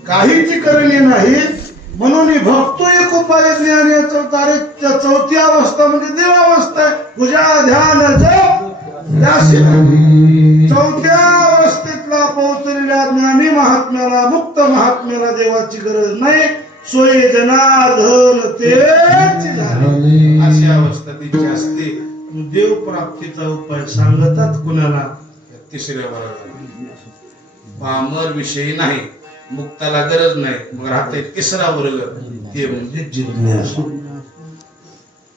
काहीच करणे नाही म्हणून भक्तो एक उपाय ज्ञान याचा 4थी अवस्था म्हणजे देवावस्था पूजा ध्यान जप 4थ्या अवस्थेतला पोहोचलेल्या ज्ञानी महात्म्याला मुक्त महात्म्याला देवाची गरज नाही सोय जनार्दन तेच झाले अशी अवस्था तिची असते देव प्राप्तीचा उपाय सांगतात कुणाला 3ऱ्या वर्गाला पामर विषयी नाही मुक्ताला गरज नाही मग राहते 3रा वर्ग ते म्हणजे जिज्ञासू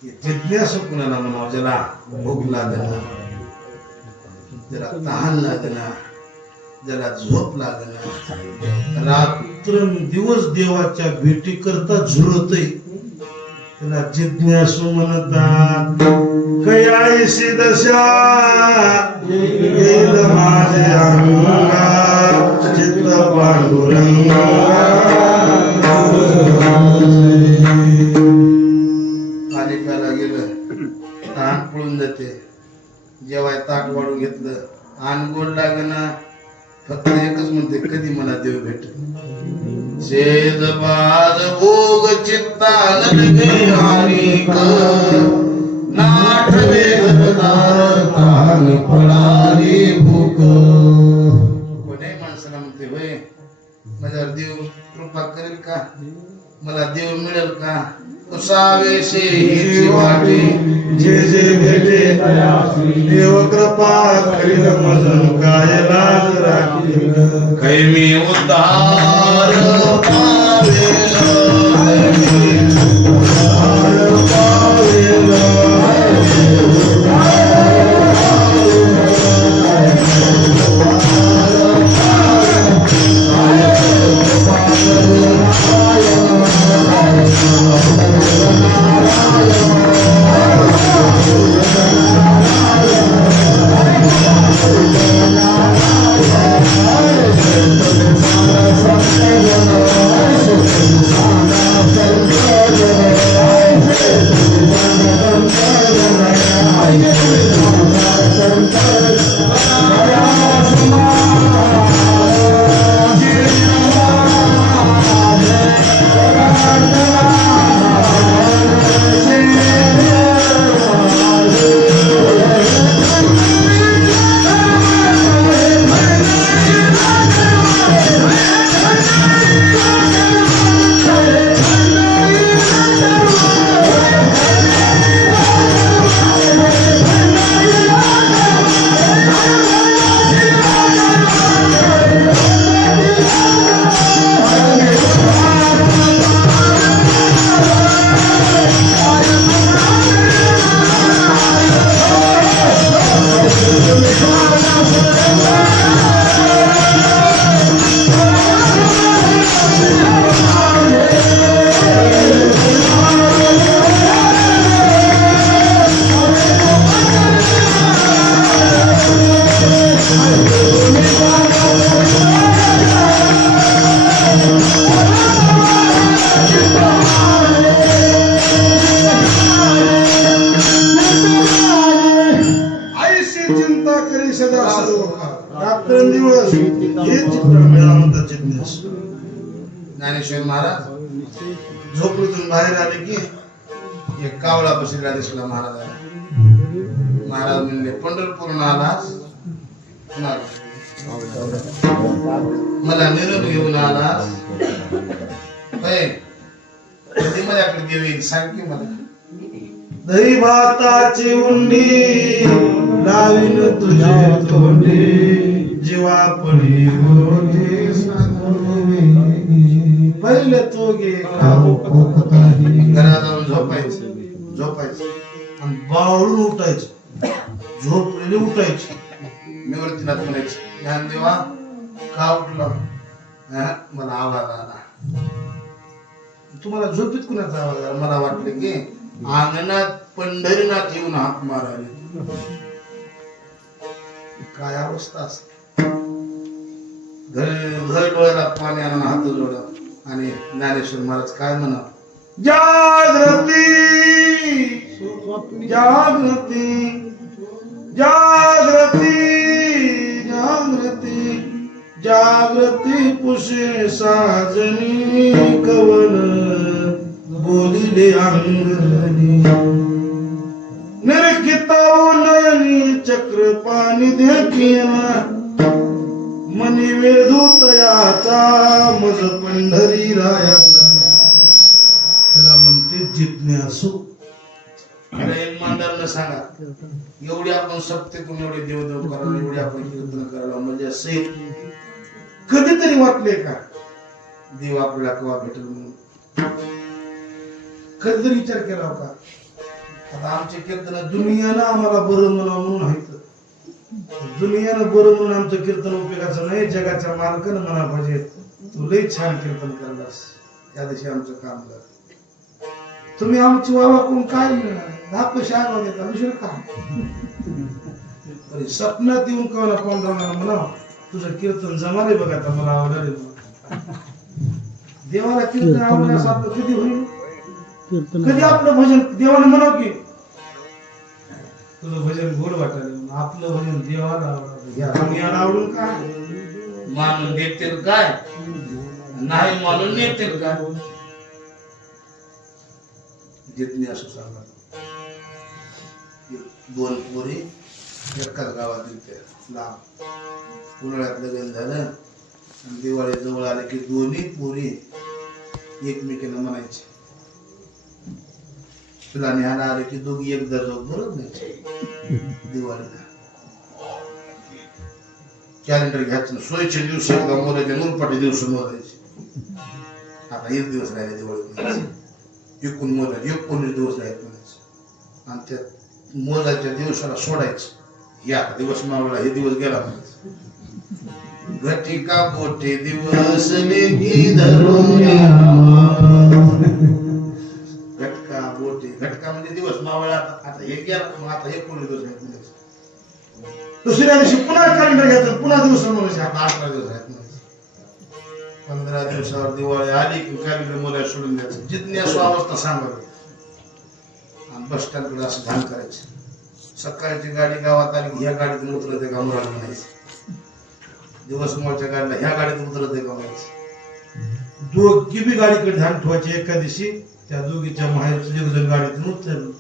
जिज्ञासू कुणाला म्हणावं ज्याला भूक लागला ज्याला तहान लागला ज्याला झोप लागला रात्रंदिवस देवाच्या भेटी करता झुरतय त्याला जिज्ञासू म्हणतात कयाळीशी दशा येईल माझे अंगा चित्त पांडुरंगा पाणी प्यायला गेलं तहान पळून जाते जेवाय ताट वाढून घेतलं आन गोड लागणं फक्त एकच म्हणते कधी मला देव भेटेल शेज बाज भोग चित्तान लगे हानिक नाठ वेदनार तान पडाली भूक कोणी माणसाला म्हणते होय माझ्यावर देव कृपा करेल का मला देव मिळेल का कुसावेशे हिची वाटे जे जे भेटे देव कृपा करील मजन काय लाज राखील कैमी उद्धार पावेल रात्रंदिवस हे चित्र मेळा म्हणतात जिज्ञास. ज्ञानेश्वर महाराज झोपडीतून बाहेर आले की एक कावळा बसलेला दिसला महाराजाला. महाराज म्हणले पंढरपूरला आलास मला निरोप घेऊन आलास कधी माझ्याकडे देव येईल सांग की मला. दही भाताची उंडी लावीन तुझे तोंडी जीवापडी होते पहिले तो घे घरात जाऊन झोपायचं आणि बावळून उठायचं. झोपलेली उठायची. निवृत्तीनाथ म्हणायची ज्ञानदेवा का उठला? मला आवाज आला. तुम्हाला झोपीत कुणाचा आवाज आला? मला वाटलं की अंगणात पंढरीनाथ येऊन हाक मारायला. काय अवस्था असते. घर डोळ्याला पाणी आणून हात जोडा आणि ज्ञानेश्वर महाराज काय म्हणा जागृती जागृती जागृती जागृती जागृती पुषे साजनी कवन बोलिले अंगणी निरखिता नयनी चक्र पाणी देखीना मनी वेधू तयाचा मज पंढरी रायाचा. त्याला म्हणते जिज्ञासू. इमानदारनं सांगा एवढी आपण सप्तेकून एवढे देवदेव करायला एवढी आपण कीर्तन करायला म्हणजे असे कधीतरी वाटले का देव आपल्याला केव्हा भेटेल म्हणून? कधीतरी विचार केला का? आता आमचे कीर्तन दुनियानं आम्हाला बरं म्हणावं म्हणून आहेत. दुनियानं बरं म्हणून आमचं कीर्तन उपयोगाचं नाही. जगाच्या मालकानं म्हणा पाहिजे तू लई छान कीर्तन करलास त्या दिवशी आमचं काम झालं. तुम्ही आमची वावा कोण काय मिळणार? 10 पैसे आगाव देता दुसरं काय? स्वप्नात येऊन कवना पांडवांना म्हणा तुझं कीर्तन जमाले बघा आता मला आवडेल. देवाला कीर्तन आवडण्यास आपलं कधी होईल? कधी आपलं भजन देवाने म्हणाव की तुझं भजन गोड वाटायला आपलं भजन देवाला आवडलं आवडून काय मानून देतील काय नाही मानून नेतील काय? जिज्ञासू सांगा. 2 पोरी एकाच गावातील त्या लांब उन्हाळ्यात लग्न झालं आणि दिवाळी जवळ आले की दोन्ही पोरी एकमेकींना म्हणायची तुला न्यायला आले की दोघी एक दर्जा बरोबर नाही. दिवाळीला कॅलेंडर घ्यायचं सोयीचे दिवस एकदा मोरायचे नूरपाटी दिवस मोरायचे. आता 1 दिवस राहिले दिवाळी एकूण मोजायचे 19 दिवस राहिले म्हणायचे आणि त्या मोजाच्या दिवसाला सोडायचं. या दिवस मावळा हे दिवस गेला म्हणायचं. घटिका बोटे दिवस घटका बोटे घटका म्हणजे दिवस मावळा. आता हे गेला मग आता 19 दिवस आहेत म्हणायचं. दुसऱ्या दिवशी पुन्हा कॅलेंडर घ्यायचं पुन्हा दिवस म्हणायचे. आता 18 दिवस आहेत म्हणायचं. 15 दिवसावर दिवाळी आली की कॅलेंडर मोऱ्या सोडून द्यायचं. जिज्ञासू अवस्था सांगावी आणि बस स्टँडकडे असं ध्यान करायचं. सकाळची गाडी गावात आली ह्या गाडीतून उतरते का मुलाला म्हणायचं. दिवस मोठ्या गाडीला ह्या गाडीतून उतरते का म्हणायचं. दोघी बी गाडीकडे ध्यान ठेवायचे. एका दिवशी त्या दोघीच्या माहेरचं एक जण गाडीतून उतरलं.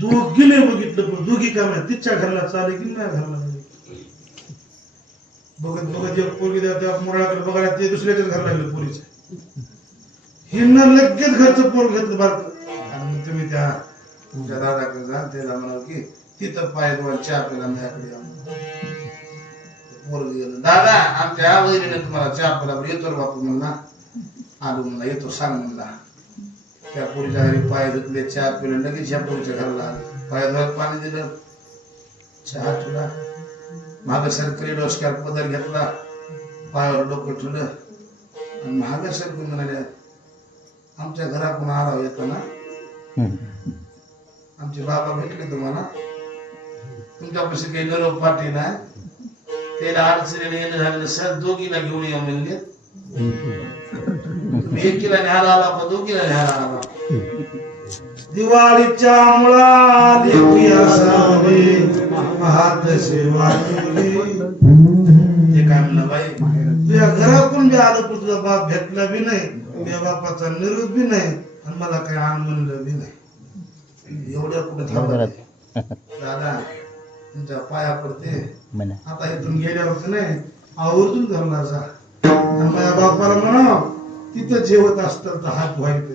दोघीने बघितलं पण दोघी काय म्हणा तिच्या घराला चाले की नाही घराला बघत बघत एक पोरगी त्या मुलाकडे बघायला ते दुसऱ्याच्याच घरला गेलं पोरीच्या. हिनं लगेच घरचं पोर घेतलं बारक आणि तुम्ही त्या तुमच्या दादाकडे जा त्याला म्हणाल की तिथं पाय दोन चहा प्याला माझ्याकडे पोरगी गेलं. दादा आमच्या वहिनीने तुम्हाला चहा प्याला येतो बापू म्हणला. आलो म्हणला येतो सांग म्हणला. त्या पोरीच्या घरी पाय धुतले चहा पिलं लगेच ह्या पोरीच्या घराला आले. पाय धुवायला पाणी दिलं चहा ठेवला माग सरकारी डोसक्यात पदर घेतला पायावर डोकं ठेवलं आणि महाग सरकारी म्हणाले आमच्या घरातून आराव येतो ना आमचे बाबा भेटले तुम्हाला तुमच्यापाशी काही निरोप पाठी नाही त्याला अडचणीने येणं झालेलं सर दोघीला घेऊन या म्हणजे एकीला न्यायला आला का दोघीला न्यायला आला. दिवाळीच्या मुळा देखी असावे हात सेवा बी आलं पण तुझा बाप भेटला बी नाही, तुझ्या बापाचा निरोप बी नाही आणि मला काही आण म्हणलं बी नाही. एवढ्या कुठे थांबत दादा तुमच्या पाया पडते. आता इथून गेल्यावर नाही आवर्जून घरला जा आणि माझ्या बापाला म्हणा तिथं जेवत असतं तर हात व्हायचं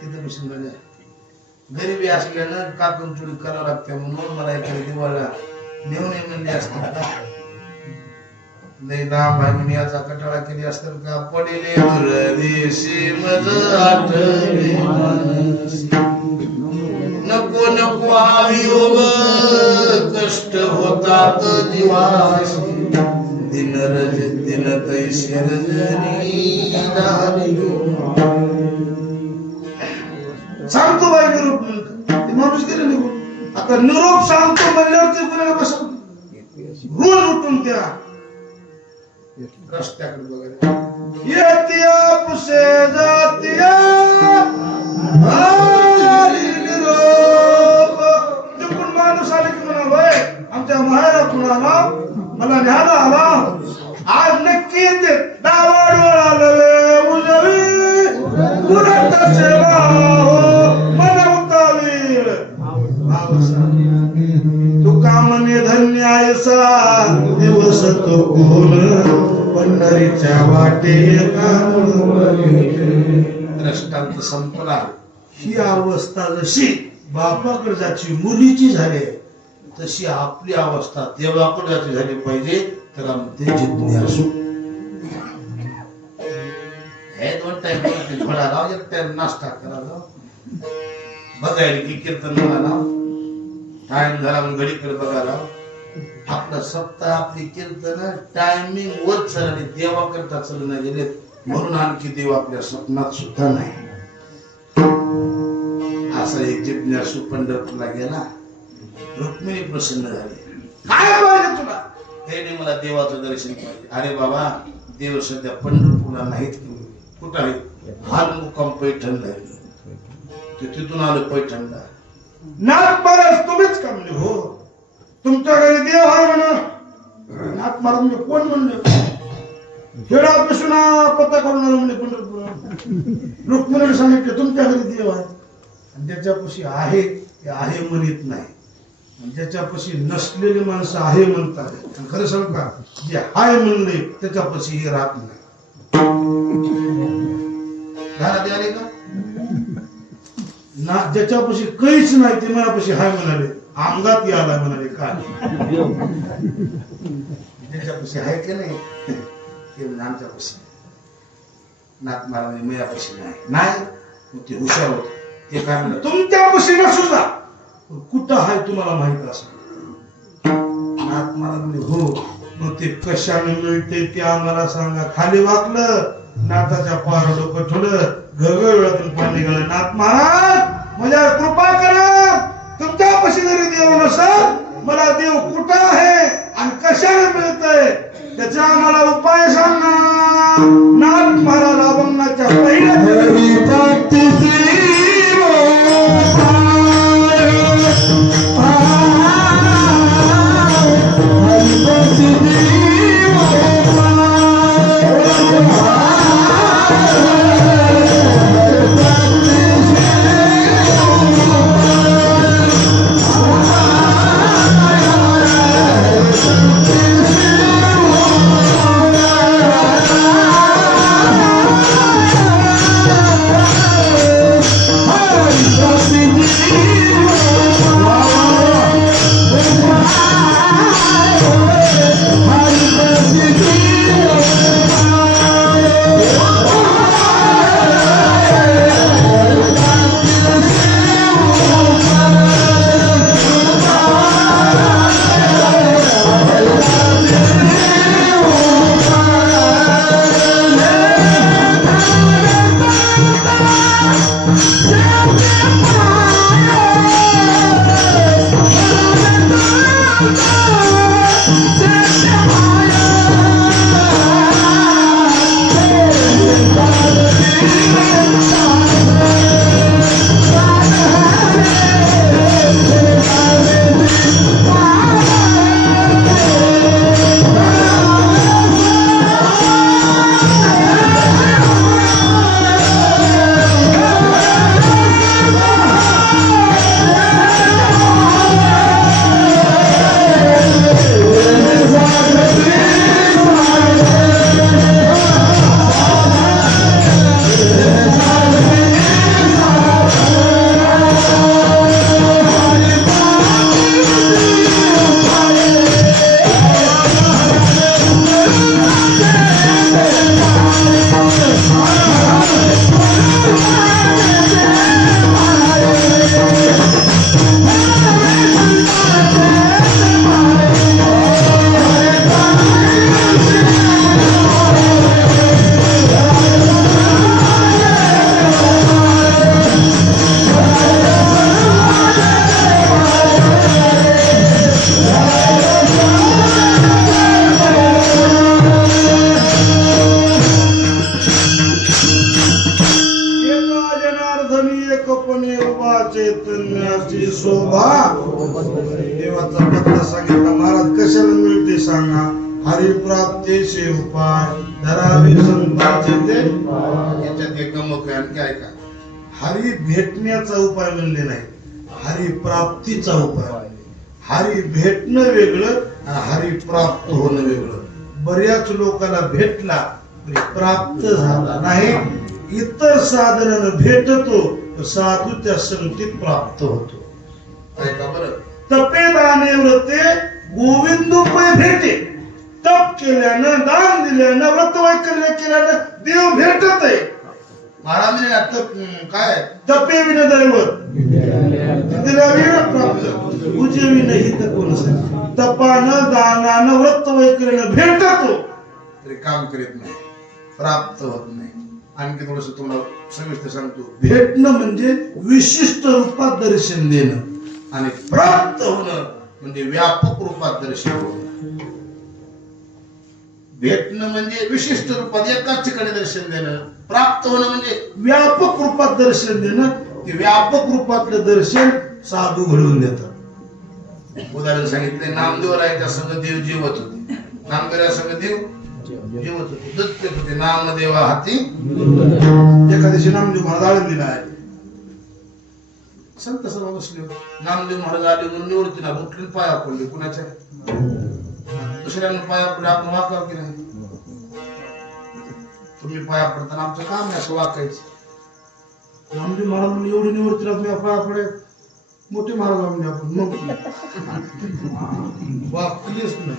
तिथं बसून म्हणजे गरिबी असल्यानं काकून चोरी करावं लागते म्हणून मला एखाद्या दिवाळा नेऊन म्हणले असतात का लई लांब आहे म्हणून याचा कटाळा केली असतात का पडेले दुर्देशी मज आठवे नको नको आयोग कष्ट होतात जीवाशी दिन रज दिन तैसी रजनी सांगतो बाई निरोप ते माणूस गेले निघून. आता निरोप सांगतो म्हणल्यावर ते कुणाला बसव रोज उठून त्या रस्त्याकडे बघायला येतिया पुसे जातिया हरी निरोप. तिकडून माणूस आले की म्हणा बाई आमच्या माहेरा कुणाला मला न्यायला आला आज नक्की येते डावा डोळा लले उजवी कुणाचा सेवा तुका म्हणे धन्य आयसा दिवस तो कोण पंढरीच्या वाटे दृष्टांत संपला. ही अवस्था जशी बापाकडे जायची मुलीची झाली तशी आपली अवस्था देवाकडे जायची झाली पाहिजे. त्याला म्हणते जिज्ञासू. हे 2 टाइम थोडा राव एक टाइम नाश्ता करा जाऊ बघायला की कीर्तन म्हणाला टाइम झाला म्हणून घडीकडे बघायला आपला सप्ताह आपली कीर्तन टायमिंग वर चालले देवाकरता चालून गेले म्हणून आणखी देव आपल्या स्वप्नात सुद्धा नाही. असा एक जिज्ञासू पंढरपूरला गेला. रुक्मिणी प्रसन्न झाली. काय पाहिजे तुला? हे नाही मला देवाचं दर्शन पाहिजे. अरे बाबा देव सध्या पंढरपूरला नाहीत कुठं आहे? हाल मुक्काम पैठणला आहे. तिथून आलो पैठणला. नाथ महाराज तुम्हीच का म्हणजे हो तुमच्या घरी देव आहे म्हणा. नाथ महाराज म्हणजे कोण म्हणलं? खेळा पिशुना पत्ता करून आलो म्हणजे पंढरपूर. रुक्मिणीने सांगितलं तुमच्या घरी देव आहे आणि ज्याच्यापाशी आहे ते आहे म्हणत नाही. ज्याच्यापाशी नसलेली माणसं आहे म्हणतात. खरं सांग का जे आहे म्हणले त्याच्यापाशी हे राहत नाही. घरात आले का ना ज्याच्यापाशी काहीच नाही ते माझ्यापाशी हाय म्हणाले. अंगात याला म्हणाले काय ज्याच्यापाशी आहे की नाही ते म्हणजे आमच्यापाशी. नाथ महाराज माझ्यापाशी नाही मग ते हुशार होत ते काय म्हणलं तुमच्यापाशी नसू द्या कुठं आहे तुम्हाला माहित असं. नाथ महाराज म्हणजे हो मग ते कशाने मिळते ते आम्हाला सांगा. खाली वाकलं नाथाच्या पार डोकं ठेवलं गळगळ वेळातून पाणी गेलं. नाथ महाराज माझ्या कृपा करा. तुमच्यापाशी जरी देव नसेल मला देव कुठं आहे आणि कशाने मिळतंय त्याचा आम्हाला उपाय सांगा. नाथ महाराज अभंगाच्या पहिल्या देवाचा पत्र सांगितला. महाराज कशाला मिळते सांगा. हरिप्राप्तीचे उपाय धरावे संतांचे ते. याच्यात एक गमक आहे आणखी ऐका. हरी भेटण्याचा उपाय म्हणले नाही, हरी प्राप्तीचा उपाय. हरी भेटणं वेगळं आणि हरी प्राप्त होणं वेगळं. बऱ्याच लोकांना भेटला तरी प्राप्त झाला नाही. इतर साधनानं भेटतो, साधू त्या संगतीत प्राप्त होतो. ऐका बरं. तपे दाने व्रते गोविंदोपय भेटे. तप केल्यानं, दान दिल्यानं, व्रत वैकल्य केल्यानं देव भेटत आहे. महाराज तप काय तपे विन दैवत पूजे विन हित कोण. तपानं, दानानं, व्रत वैकल्यानं भेटतो तरी काम करीत नाही, प्राप्त होत नाही. आणखी थोडस तुम्हाला सविस्तर सांगतो. भेटणं म्हणजे विशिष्ट रूपात दर्शन देणं आणि प्राप्त होणं म्हणजे व्यापक रूपात दर्शन होणं. भेटणं म्हणजे विशिष्ट रूपात एकाच ठिकाणी दर्शन देणं. प्राप्त होणं म्हणजे व्यापक रूपात दर्शन देणं. ते व्यापक रूपातलं दर्शन साधू घडवून देतात. उदाहरण सांगितले. नामदेवरायाच्या संग देव जेवत होते. नामदेवराया संग देव जेवत होते. दत्त होते. नामदेवा हाती. एका दिवशी नामदेव महाराज आळंदीला आहे. संत सभा बसले. नामदेव महाराज आले म्हणून निवृत्तीला उठले, पाया पडले. कुणाच्या? दुसऱ्यांना पाया पडले. आपण वाकाव की नाही? तुम्ही पाया पडताना आमचं काम आहे असं वाकायचं. नामदेव महाराज म्हणून एवढी निवृत्तीला तुम्ही पाया पडे. मोठे महाराज म्हणजे आपण मग वाकलीच नाही.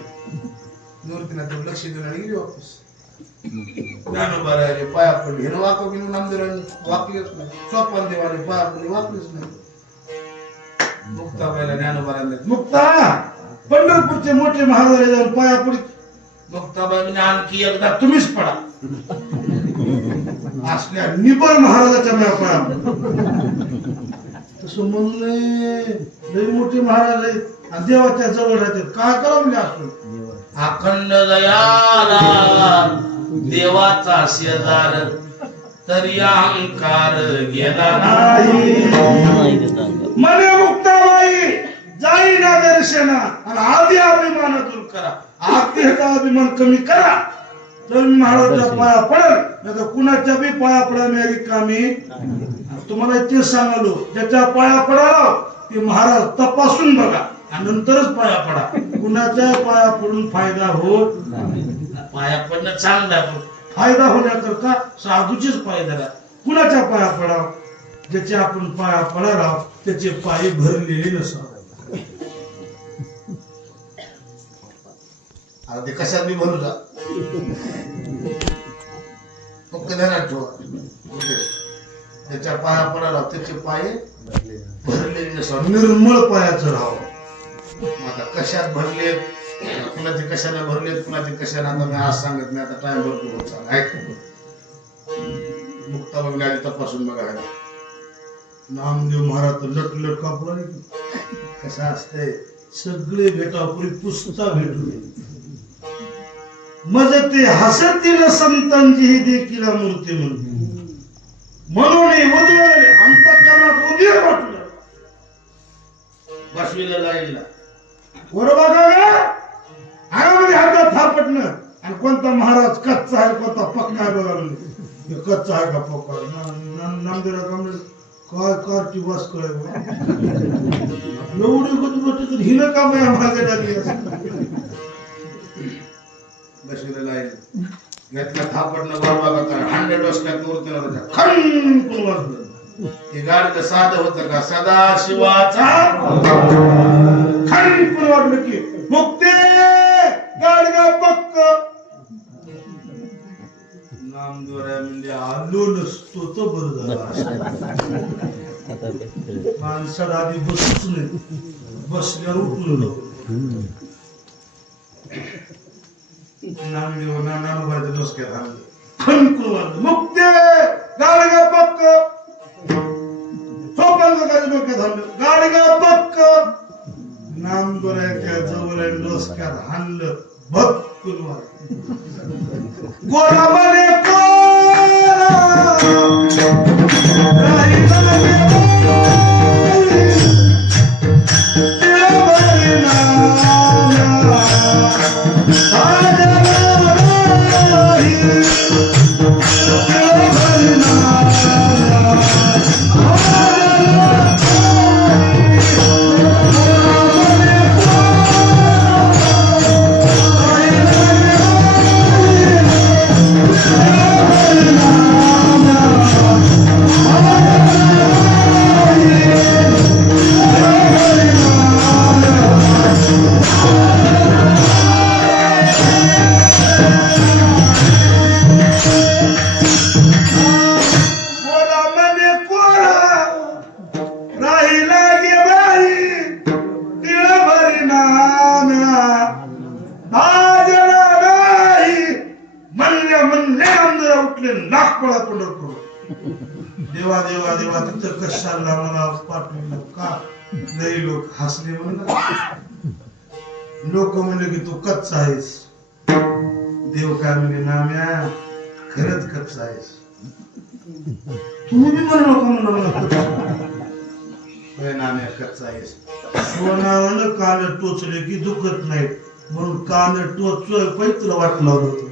निवृत्तीला लक्ष देऊन आणि गेली वापस. ज्ञानोबा राहिले, पाया पडले. हे वाकव की नामदेवांनी वाकलेच नाही. सोपान देवाने पाया पडले, वाकलेच नाही. मुक्ताबाईला ज्ञानोबा राहिले. मुक्ता पंढरपूरचे मोठे महाराज जाऊन पाया पडले. मुक्ताबाई आणखी एकदा तुम्हीच पडा. असल्या निबर महाराजाच्या म्या पाया तसं म्हणून लई मोठे महाराज आहेत आणि देवाच्या जवळ राहतात. काय करा म्हणजे असतो अखंड दयाला देवाचा शेजार तरी अहंकार गेला नाही. मने मुक्ताबाई जाईना दर्शना आणि आधी अभिमान दूर करा. आधी ह्याचा अभिमान कमी करा तर महाराजाच्या पाया पडेल. नाही तर कुणाच्या बी पाया पडा रिकामी. तुम्हाला ते सांगलो ज्याच्या पाया पडाला ते महाराज तपासून बघा आणि नंतरच पाया पडा. कुणाच्या पाया पडून फायदा होत नाही. पाया पडणं चांगलं, फायदा होण्याकरता साधूचीच पाय धरा. कुणाच्या पाया पडाव? ज्याचे आपण पाया पडाला त्याचे पाय भरलेले नसावे. आता ते कशात बी भरू जा. फक्त ध्यानात ठेवा. त्याच्या पाया पडाला त्याचे पाय भरलेले नसावे. निर्मळ पायाचं राहावं. आता कशात भरले, कुणाचे कशाला भरलेत, कुणाचे कशाला. आता मी आज सांगत नाही, आता टाइम भरपूर होत चालला. ऐक मुक्ताबाईला आधी तपासून बघा. नामदेव महाराज लट कापड कसं असतंय. सगळे भेटापुरी पुसता भेटू दे. मज ते हसतील संतांची ही देखील मूर्ती म्हणून अंतःकरणात उदीर वाटलं. बसविला लाईनला वर बघा अंगामध्ये हातात थापटणं आणि कोणता महाराज कच्चा आहे कोणता पक्का आहे बघा. म्हणजे कच्चा आहे का पक्का. नामदेवराव काय कारची बस कळ एवढी गोष्ट तर हिनं काम आहे मागे लागली. बसविला लाईन घेतला थापटणं वर बघा. 100 डोसक्यात मूर्तीला खन कोण वाजलं. हे गाडीचं साधं होतं का? सदा शिवाचा खन कोण वाटलं की मुक्ते गाडगा पक्क. नामदेवराय म्हणजे आलो नसतो तर बरं झालं. माणसाला आधी बसूच नाही, बसल्यावर उठलो. नामदेव नानोबाच्या डोसक्यात आणलं. खनकून वाटलं मुक्ते गाडगा पक्क. सोपानच्या डोक्यात आणलं गाडगा पक्क. नामदेवराच्या जवळ डोसक्यात हाणलं. भक्कून वाटलं. गोरा बने कोरा राहिला नाम्या बाजला नाही म्हणले आमदार उठले लाख पळा पंढरपूर. देवा देवा देवा तिथं कशाला मला पाठवलं का? लई लोक हसले म्हणलं. लोक म्हणले की तू कच्चा आहेस. देव काय म्हणजे नाम्या खरंच कच्चा आहेस. तुम्ही बी म्हणू नको म्हणलं नाम्या कच्चा आहेस. सोनारानं कान टोचले की दुखत नाही म्हणून कान टोचतोय पैत्र वाटलं होतं.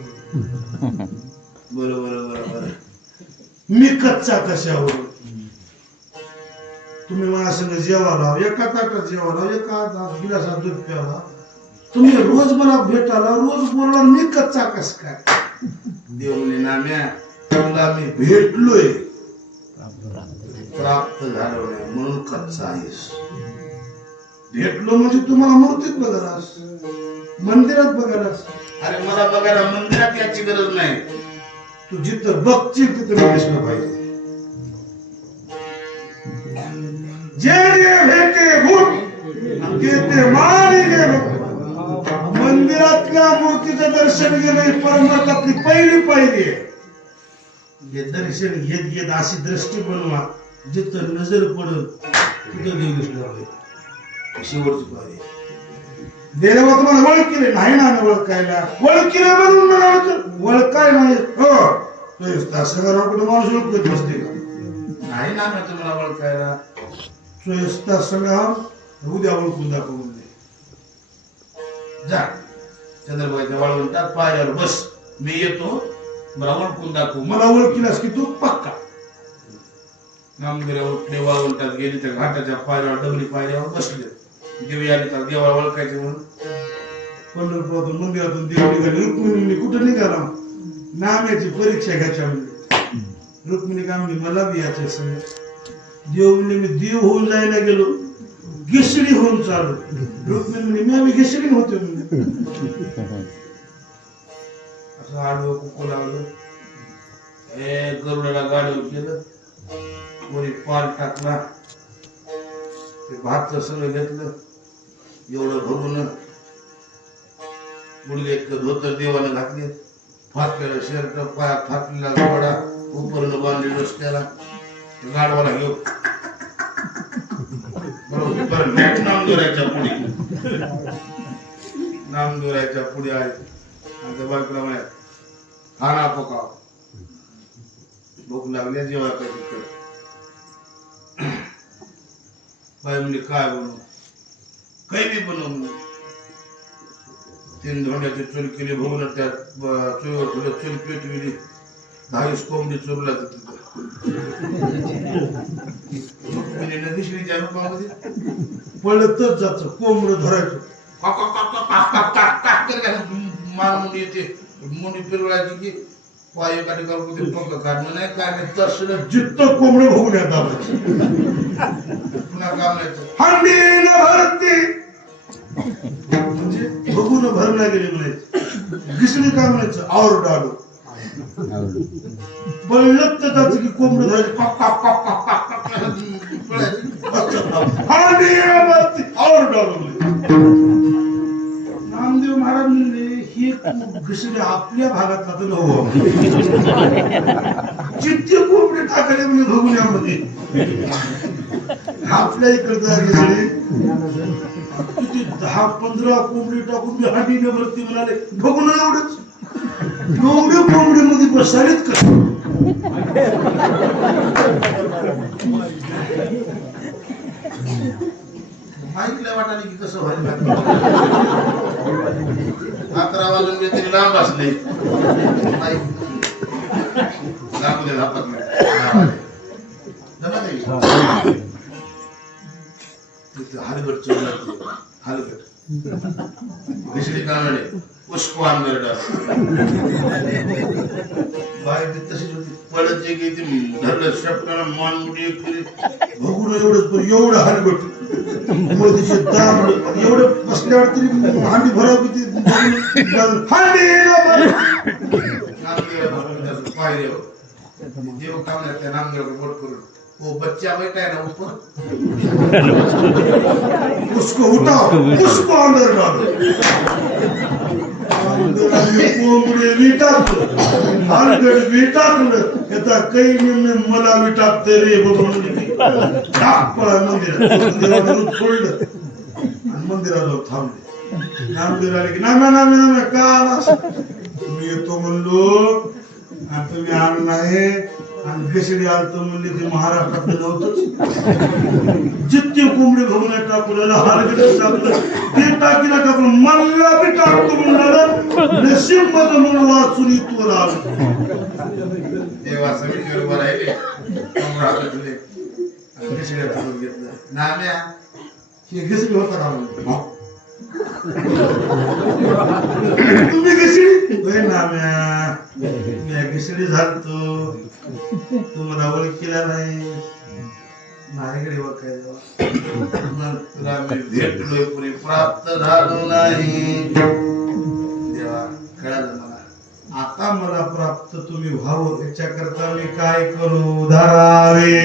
बरोबर बरोबर. मी कच्चा कशावर? तुम्ही माझ्या संग जेवायला एका ताटात जेवायला एका गिलासात दूध प्यावा. तुम्ही रोज मला भेटायला रोज बोलला मी कच्चा कस काय? देवले नाम्या तुला मी भेटलोय प्राप्त झालो नाही म्हणून कच्चा आहेस. भेटलो म्हणजे तुम्हाला मूर्तीत बघालास मंदिरात बघालास. अरे मला बघायला मंदिरात याची गरज नाही. तू जिथं बघशील तिथं मी दिसलं पाहिजे. जे भेटे भूत ते मानिले मंदिरातल्या मूर्तीचं दर्शन घेणे परमार्थातली पहिली पायरी आहे. हे दर्शन घेत घेत अशी दृष्टी बनवा जिथं नजर पडल तिथं देव दिसला पाहिजे. शेवटची पायरी. देवा तुम्हाला ओळखीले नाही ना ओळखायला. ओळखीले म्हणून मला ओळखाय नाही. हो सगळं माणूस ओळखत बसते का? नाही ना तुम्हाला ओळखायला. सगळं उद्या ओळखून दाखवून दे. जा चंद्रबाईच्या वाळवंटात पायावर बस. मी येतो मला ओळखून दाखवू. मला ओळखीलास की तू पक्का. नामगिऱ्या उठले वाळवंटात गेली त्या घाटाच्या पायऱ्यावर डबली पायऱ्यावर बसले. देवी आली तर देवाला ओळखायचे म्हणून पंढरपुरातून मंदिरातून देव निघाली. रुक्मिणी कुठं निघाला? नाम्याची परीक्षा घ्यायच्या म्हणजे. रुक्मिणी काय म्हणजे मला बी याच्या संग. देव म्हणजे मी देव होऊन जायला गेलो घिसडी होऊन चालू. रुक्मिणी म्हणजे मी आम्ही घिसडी होते म्हणजे. असं आडवं कुकू लागलं. गरुडाला गाडीवर केलं. कोणी पाल टाकला. ते भातचं सगळं घेतलं. एवढं बघून मुलगी एक धोतर देवाने घातले. फाटलेलं शर्ट पायात फाटलेला घोडा उपरनं बांधली डोसक्याला. गाडवाला घेऊ बरोबर नामदोऱ्याच्या पुढे. नामदोऱ्याच्या पुढे आहे. आणि त्या बायकोला म्हणे खाना पकाव भूक लागली जेव्हा काही. बाई म्हणजे काय बनवू? काही बी बनवून 3 धोंड्याची चूल केली. बघून त्यात चुलीवर थोडं चूल पेटविली. 10 कोंबडी चुरला तिथं. दिसलीच्या रूपामध्ये पळतच जात. कोंबड धरायचं मुंडी येते. मुंडी फिरवायची की पाय एका ठिकाणी पंख काढणं नाही काय नाही. तसं जित्त कोंबड बघून येतात. पुन्हा काम नाही हंडीला भरती म्हणजे बघून भरला गेले म्हणायचं. घिसडी काय म्हणायचं और डालो बळत त्याच की कोंबड धरायची कॉक कॉक कॉक कॉक कॉक हंडीला भरती और डालो. नामदेव महाराज म्हणले ही घिसडी आपल्या भागातला तर नव्हतं. जितके कोंबडे टाकले म्हणजे भगुल्यामध्ये आपल्या इकडचा घिसडी किती 10-15 कोंबडी टाकून मी हंडीने भरती म्हणाले. बघून एवढंच एवढ्या कोंबडीमध्ये बसायलेत का? ऐकल्या वाटाने की कसं व्हायला 11 वाजून मी तरी लांब असले. लागू दे धापत हलगट चोरला. हलगट घिसडी काढले पुष्पवान गरडा. बाहेर तशीच होती. पडत जे की धरलं शपकाला मान मुठी केली. बघून एवढंच एवढं हलगट एवढं बसल्यावर तरी हांडी भराव किती पायऱ्यावर देव कामल्या त्या नामदेवाला बोट करून वो बच्चा बैठा है ना ऊपर, उसको उठाओ, उसको अंदर डालो. कोंबडी मी टाकलं, हलगड मी टाकलं, आता काही मी मला मी टाकते रे बाबा म्हणजे टाक पळा मंदिरात. देवानं सोडलं आणि मंदिरात जाऊन थांबले. नामदेव आले की नाम्या नाम्या नाम्या का मी येतो म्हणलो आणि तुम्ही आलं नाही आणि घसडी आलतो म्हणले ते महाराष्ट्रातलं नव्हतंच. जितके कोंबडी भरून टाकलं हलगड टाकलं ते टाकीला टाकलं मला बी टाकतो म्हणलं नशीब मध्ये म्हणून वाचून इथवर आलं. देवा सगळीकडे उभं राहिले, कमराला तुले आणि घिसड्या टाकून घेतलं. नाम्या हे घसडी होता का म्हणलं तुम्ही घसडी होय नाम्या मी घसडी झालतो तुम्हाला ओळखीला नाही माझ्याकडे ओळखायला तुला मी भेटलोय पुरी प्राप्त झालो नाही. देवा कळालं मला. आता मला प्राप्त तुम्ही व्हावं याच्याकरता मी काय करू धारावे.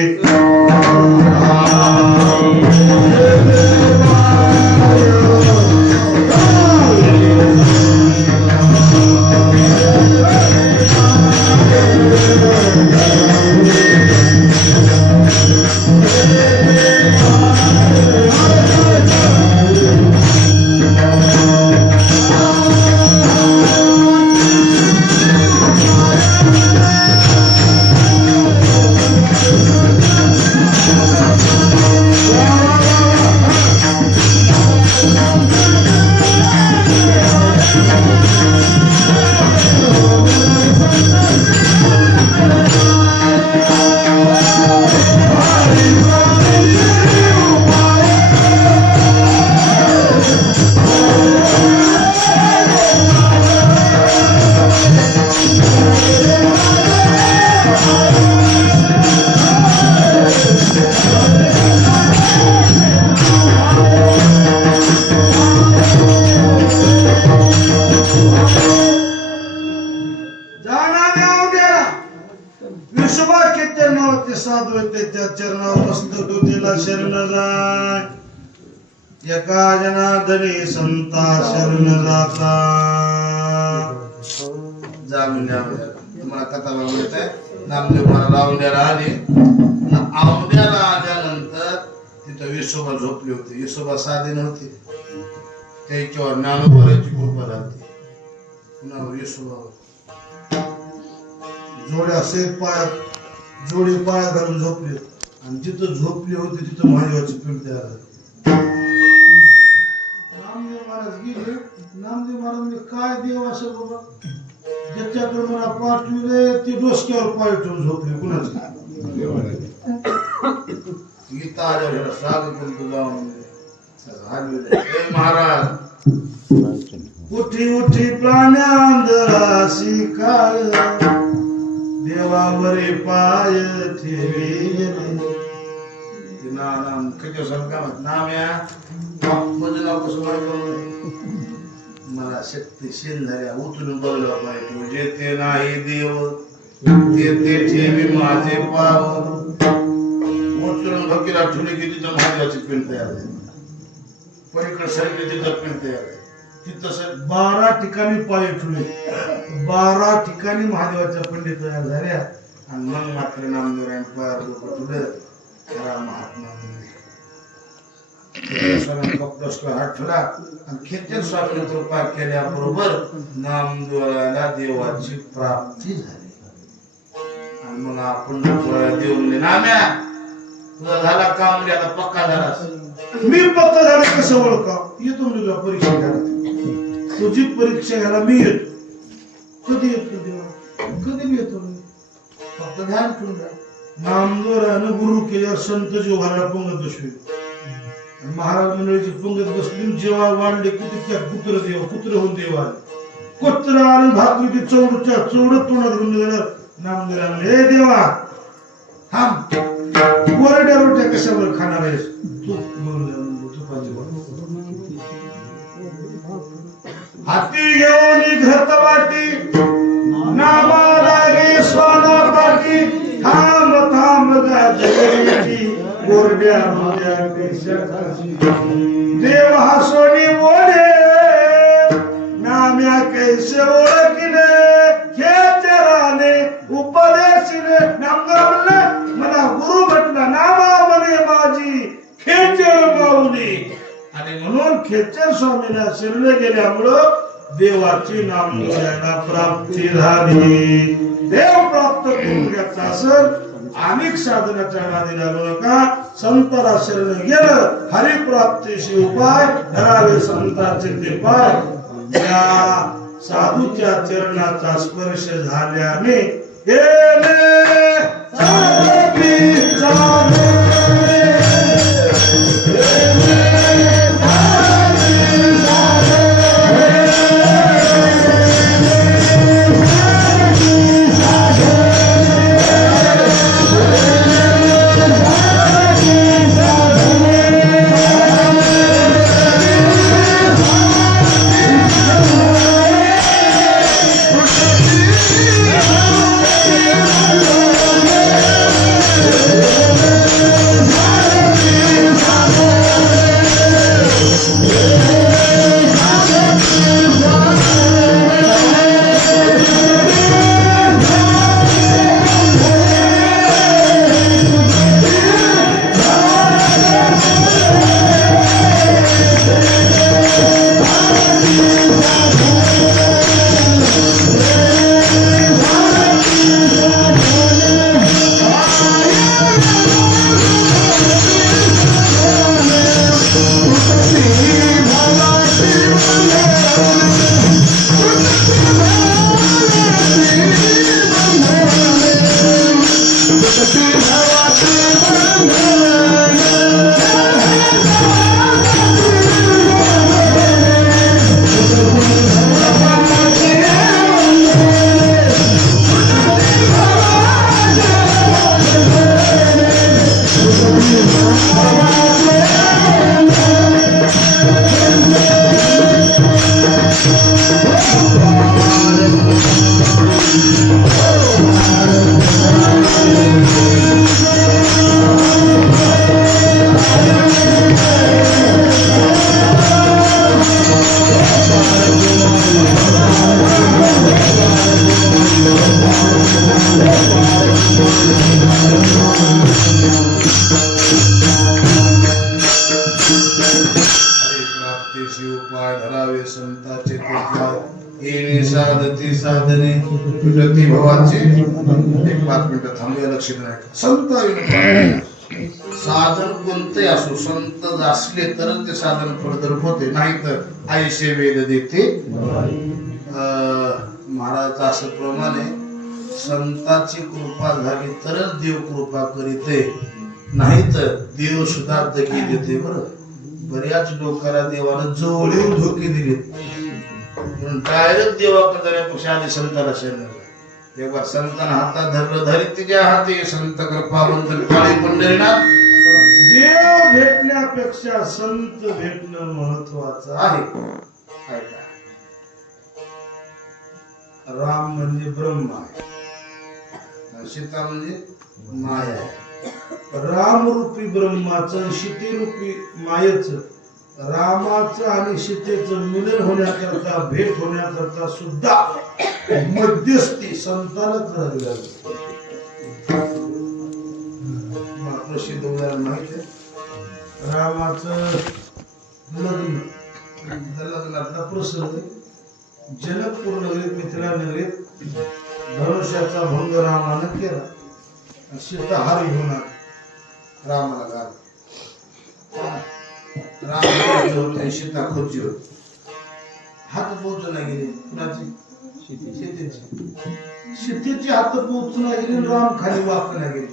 साधू त्या चरणावर मस्तक दिला शरण जाय. एका जनार्दनी संता शरण जाता. जा म्हणजे तुम्हाला कथा लावण्यात आहे. नामदेव मला औंड्याला आले. औंड्याला आल्यानंतर तिथं विसोबा झोपले होते. विसोबा साधे नव्हते, त्याच्यावर ज्ञानोबाची कृपा झाली. पुन्हा विसोबावर जोड्या सेट पायात जोडी पाया घालून झोपले आणि जिथं झोपली होती तिथं महादेवाची पिंड तयार झाली. नामदेव महाराज गेले. नामदेव महाराज म्हणजे काय देव असं बाबा ज्याच्याकडे मला पाठविले ते डोसक्यावर पाय ठेवून झोपले. कुणाच गीता आल्यावर स्वागत जाऊन महाराज उठी उठी प्राण्यांदराशी काय देवावरे पाय ठेविले. नाम किती सांगा नाम्या म्हणजे नाव कसं वाटलं मला शक्तिशील झाल्या. उचलून बघलं पाहिजे जे ते नाही देव ते ठेवी माझे पाव. उचलून भकीला ठेवली की तिथं महादेवाची पिंड तयार झाली. पलीकडे सगळी तिथं पिंड तयार झाली. तिथं 12 ठिकाणी पाय ठेवले. 12 ठिकाणी महादेवाच्या पिंडी तयार झाल्या आणि मग मात्र नामदेवरायन पायावर डोकं ठेवलं. खरा महात्मा कपडा हात ठेवला आणि खेचर स्वामीने कृपा केल्याबरोबर नामदेवरायला देवाची प्राप्ती झाली. आणि मग आपण देव म्हणजे नाम्या तुझा झाला का म्हणजे आता पक्का झाला. मी पक्का झाला कसं ओळखा येतो म्हणजे परीक्षा घ्यायला. तुझी परीक्षा घ्यायला मी येतो. कधी येतो देवा कधी मी येतो फक्त ध्यान ठेवून द्या. नामदेवरायानं गुरु केल्यावर संत जीवाला पंगत बसवी. महाराज मंडळीची पंगत बसली. जेव्हा वाढले की त्या कुत्र होऊन देव आले. कुत्र आलं भाकरी ती चौडच्या तोंडात घेऊन गेलं. नामदेवराया हे देवा थांब कोरड्या रोट्या कशावर खाणार आहेस तू तुपाची हाती घेऊन घरत वाटी नामा लागे स्वाना पाठी थांब थांब गाजले मांडल्या होत्या कैशाची देव हसोनी बोले नाम्या कैसे ओळखिले खेचराने उपदेशिले नामदेव म्हणले मला गुरु म्हटला नामा म्हणे माझी खेचर माऊली आणि म्हणून खेचर स्वामीला शिरले गेल्यामुळं देवाची नामदेवाला प्राप्ती झाली देव प्राप्त करून घ्यायचा असेल अनेक साधनाच्या नादी लागू नका संताला शरण गेलं हरिप्राप्तीशी उपाय धरावे संतांचे ते पाय या साधूच्या चरणाचा स्पर्श झाल्याने गेले साधी साधे साधने प्रति भावाचे एक 5 मिनिटं थांबूया लक्ष द्या संत साधन कोणते असो संत असले तरच ते साधन फळदायी होते नाही तर आयुष्य वेद देते महाराज असं प्रमाणे संताची कृपा झाली तरच देव कृपा करीते नाही तर देव सुद्धा धोके देते बरं बऱ्याच लोकांना देवानं जवळ येऊन धोके दिले डायरेक्ट देवाकडे जाण्यापेक्षा आधी संताला शरण एक बार संतान हातात धरलं धरी तिच्या हाती संत कृपावंत काळी पंढरीनाथ देव भेटण्यापेक्षा संत भेटणं महत्वाचं आहे राम म्हणजे ब्रह्मा आहे सीता म्हणजे माया आहे राम रूपी ब्रह्माचं सीते रूपी मायेचं रामाचं आणि सीतेचं मिलन होण्याकरता भेट होण्याकरता सुद्धा मध्यस्थी संताला करावी लागते प्रसिद्ध उदाहरण माहिती आहे रामाचं लग्नातला प्रसंग जनकपूर नगरीत मिथिला नगरीत धनुष्याचा भंग रामानं केला सीता हार घेऊन रामाला गाल राम होते सीता खोची होती हात पोहोचू नाही गेले कुणाची सीतेची हात पोहोचू नाही गेली राम खाली वाक नाही गेले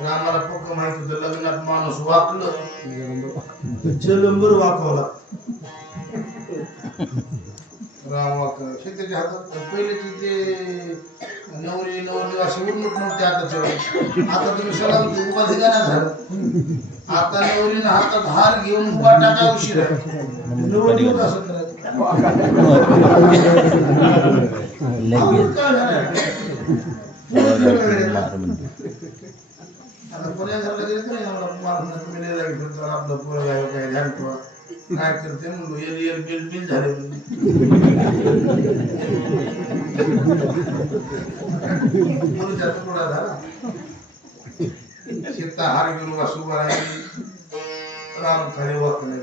रामाला पक्क माहिती होतं लग्नात माणूस वाकलं जलंबर वाकवला राम वाकला सीतेच्या हातात पहिलेची ते नवरी अशी उठणूक नव्हती आता तुम्ही सगळा उभा ठिकाणा झालं आता नवरीनं हातात हार घेऊन उभा टाका उशीर नवरी असं करायचं आता कोण्या घराला गेलं का नाही आम्हाला माणूस तुम्ही नाही जायचं तर आपलं पोरं काय काय ध्यान ठेवा काय करते म्हणलो एल बिल बिल झाले मुलीचा तुकडा झाला सीता हार घेऊन वासू राहिली राम खाली वाकले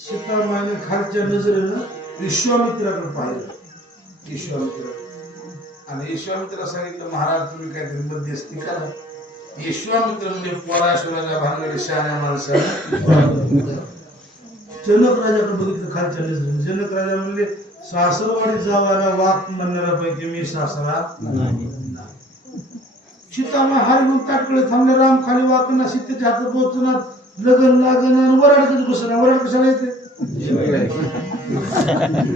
सीता माने खालच्या नजरेनं विश्वामित्राकडे पाहिलं. विश्वामित्र आणि विश्वामित्र सांगितलं महाराज तुम्ही काहीतरी मध्यस्थी करा. विश्वामित्र म्हणजे पराशुराच्या भानगडी शहाण्या माणसाला जनक राजाकडे बघितलं खालच्या नजरेनं. जनक राजा म्हणले सासरवाडी जावायला वाक म्हणणाऱ्यापैकी मी सासरा नाही. सीतामा हार घेऊन ताटकडे थांबले. राम खाली वाकना सीतेच्या हातात पोहोचणार लगन लागण आणि वराड कधी बसणार. वराड कशाला येते?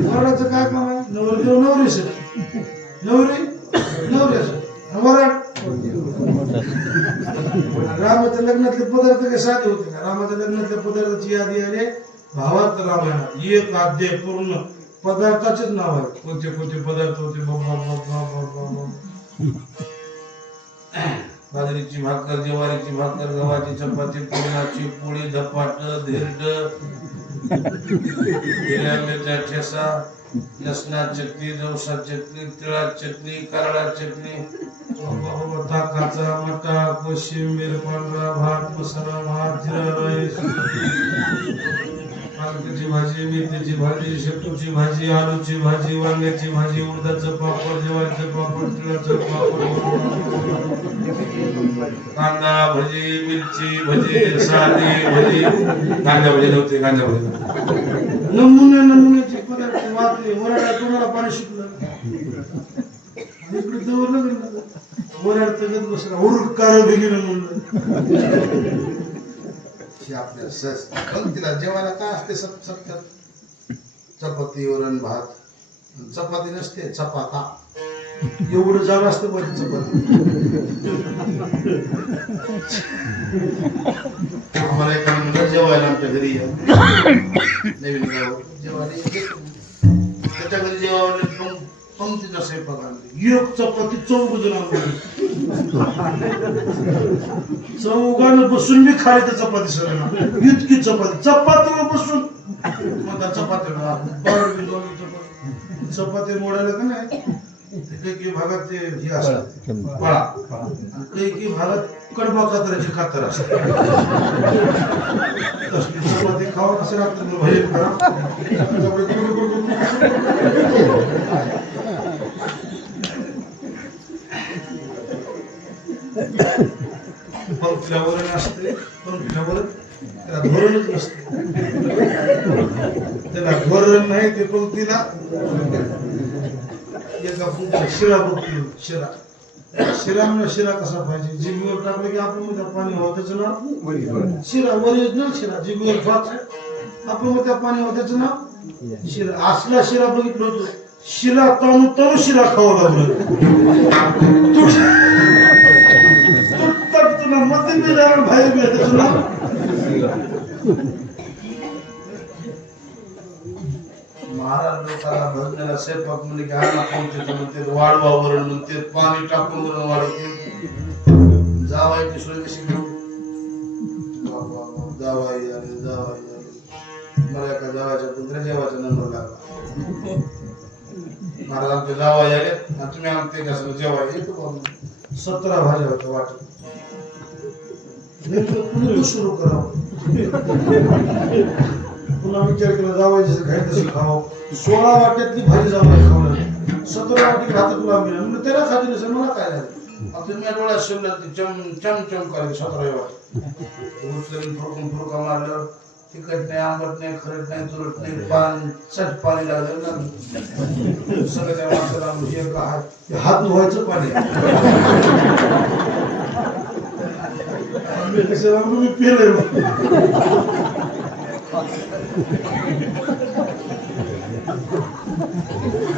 वराडाचं काय काम आहे? नवरदेव नवरीच नवरी नवऱ्याच वराड. रामाच्या लग्नातले पदार्थ काही साधे होते का? रामाच्या लग्नातल्या पदार्थाची यादी आली भावात रामायणात. एक अध्याय पूर्ण पदार्थाचेच नाव आहे. कोणते कोणते पदार्थ होते? बाजरीची भाकर, ज्वारीची भाकर, गव्हाची चपाती, पुरणाची पोळी, धपाट, धिरड, हिरव्या मिरच्या ठेसा, लसणा चटणी, जवसा चटणी, तिळा चटणी, कारळा चटणी, ताकाचा मटा, कोशिंबीर, पांढरा भात, मसाला भात, जिरा राईस, पालकाची भाजी, मेथीची भाजी, शेपूची भाजी, आलूची भाजी, वांग्याची भाजी, उडदाचं पापड, ज्वारीचं पापड, तिळाचं पापड, कांदा भजी, मिरची भजी, साधी भजी, कांदा भजी नव्हते, कांदा भजी नमुन्याचे पदार्थ वापरे. वराडा कोणाला पाणी शिकलं इकडे जवळ लागलं वराड तगत बसला उरकार भिगीनं म्हणलं. आपल्या तिला जेवायला काय असते सप्त्यात चपाती वरण भात. चपाती नसते चपाता. एवढं जावं असतं पाहिजे चपाती. आम्हाला एका मुलं जेवायला आमच्या घरी नवीन गाव जेवायला त्याच्या घरी जेवायला पंक्तीचा स्वयंपाक आणले. एक चपाती चौघजण चौघानं बसून मी खाली त्या चपाती सगळ्यांना इतकी चपाती चपातीवर बसून चपाती मोडायला का नाही काही भागात ते हे असतात पळा आणि काही भागात कडबा कातराची कातर असते. तसली चपाती खावा कसं लागतं भजन करा. पंक्तीवर असते पंक्तीवर त्याला धोरणच नसते. त्याला धोरण नाही ते पंक्तीला एका पंक्तीला शिरा बघतो. शिरा म्हणजे शिरा कसा पाहिजे? जिभेवर टाकलं की आपण मध्ये पाणी व्हावं त्याचं नाव शिरा. ओरिजिनल शिरा जिभेवर टाकलं आपण मध्ये पाणी व्हावं त्याचं नाव शिरा. असला शिरा बघितलं होतं. शिरा ताणू ताणू शिरा खावं लागलं. मध्ये मिळालं बाहेर मिळत त्याचं नाव महाराज. लोकांना भजनाला स्वयंपाक म्हणजे की आणा म्हणते वाढवा वरण म्हणते पाणी टाकून वरण वाढवते. जावायची सोय कशी घेऊ? जावाई आले जावाई आले. मला एका जावायच्या पुत्र जेवायचा नंबर लागला. महाराज आमचे जावाई आले आणि तुम्ही आमचे कसं जेवाय येतो. 17 भाज्या होत्या वाटत. सुरू करावं पुन्हा विचार केला जावायचं घाई तसं खावं. 16 वाट्यातली भाजी जावाय खावलं. 17 वाटी भात तुला मिळालं त्याला खाती नसेल मला काय झालं. तुम्ही डोळ्यात शिरलं चमचम करायचं 17 वाटी उचलून फुरकून फुरका मारलं. तिखट नाही आंबट नाही खरट नाही तुरट नाही पाणी सट पाणी लागलं ना सगळं त्या माणसाला हे का हात धुवायचं पाणी मी पेलं.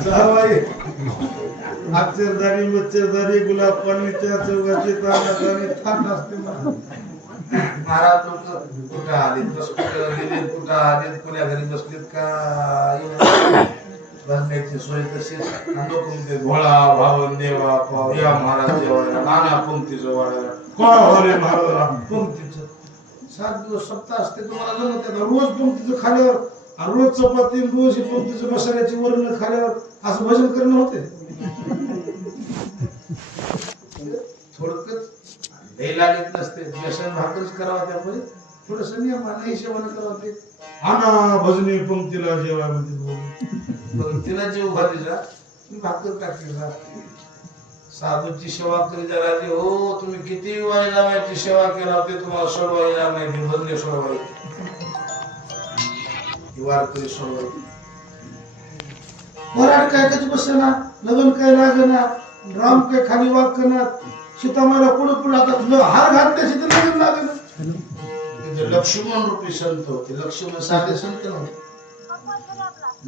जावाई अक्षरदारी मच्छरदारी गुलाब पाणीच्या चौघाची तानादारी थाट असते. महाराज लोक कुठं आले बस कुठं गेले कुठं आले कोण्या घरी बसलेत का बसण्याची सोय तशीच आणि लोक म्हणते भोळा भावन देवा पाव या महाराज जेवायला नाना पंक्तीचं वाढायला काय हो रे महाराज पंक्तीचं 7 दिवस सप्ताह असते तुम्हाला जमत आहे का? रोज पंक्तीचं खाल्यावर आणि रोज चपाती रोज पंक्तीचं मसाल्याची वरण खाल्यावर असं भजन करणं होते थोडकच लई लागत नसते व्यसन भाकरच करावा त्यामुळे थोडस नियमाने हिशोबाने करावं ते आणा भजनी पंक्तीला जेवा म्हणते पंक्तीला जेव घालीला मी भाकर टाकली साधूची सेवा करी जरा हो तुम्ही किती वायची सेवा केला ते तुम्हाला सोडवा येणार नाही ते भजने सोडवायचे वारकरी सोडवायचे वराड काय कधी बसेना लग्न काय लागना राम काय खाली वागना सीतामाला पुढे पुढे आता तुझं हार घातल्याशी तर लग्न लागेल लक्ष्मण रूपी संत होते लक्ष्मण साधे संत नव्हते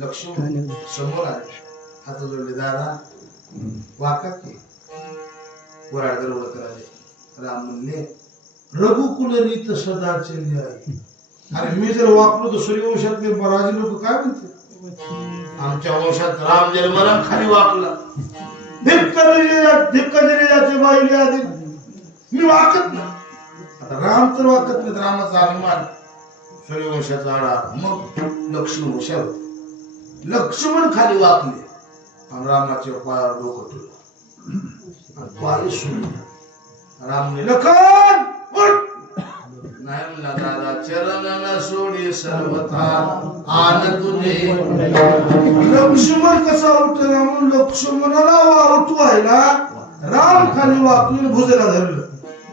लक्ष्मण समोर आले हात जोडले दादा वाका की वराड गर्व कराले राम म्हणले रघुकुल रीत सदा चली आहे अरे मी जर वापलो तर सूर्यवंशातले राजे लोक काय म्हणते आमच्या वंशात राम जन्मला खाली वाकला धिक्कजरी बाईले आधी मी वाकत ना आता राम तर वाकत नाही रामाचा अभिमान सूर्यवंशाचा आडा मग लक्ष्मण हुशार होते लक्ष्मण खाली वाकले आणि रामाच्या पायावर डोकं ठेवलं आणि पाय सोडले रामने लखन उठ नाही म्हणला दादा चरण सोडी सर्वथा आन तुझे लक्ष्मण कसा उठला म्हणून लक्ष्मणाला उठवायला राम खाली वाकून भुजेला धरलं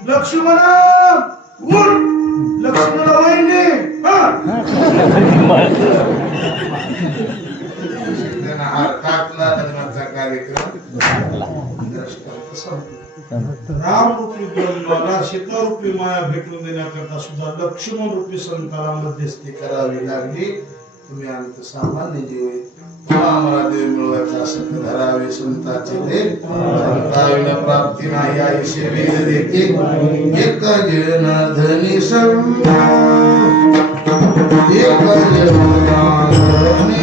लक्ष्मणा उठ लक्ष्मणा वहिनी हार टाकला धर्माचा कार्यक्रम राम रूपी ब्रह्माला सीता रूपी माया भेटून देण्याकरता सुद्धा लक्ष्मण रूपी संताला मध्यस्थी करावी लागली तुम्ही आमचं सामान्य जीव आहे आम्हाला देव मिळवायचा असेल तर धरावे संताचे देव संताविना प्राप्ती नाही आयुष्य वेद देते एक जनार्दनी संता एक जनार्दनी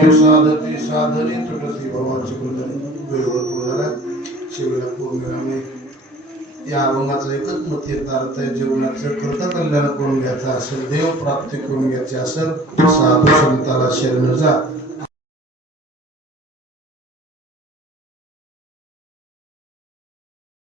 नामे साधती साधने तुटती भावाची कृतने वेळोवर झाला शेवटला पूर्ण या अभंगाचं एकच मत येत अर्थ आहे जीवनाचं कृतकल्याण करून घ्यायचं असेल देव प्राप्ती करून घ्यायची असेल साधू संताला शरण जा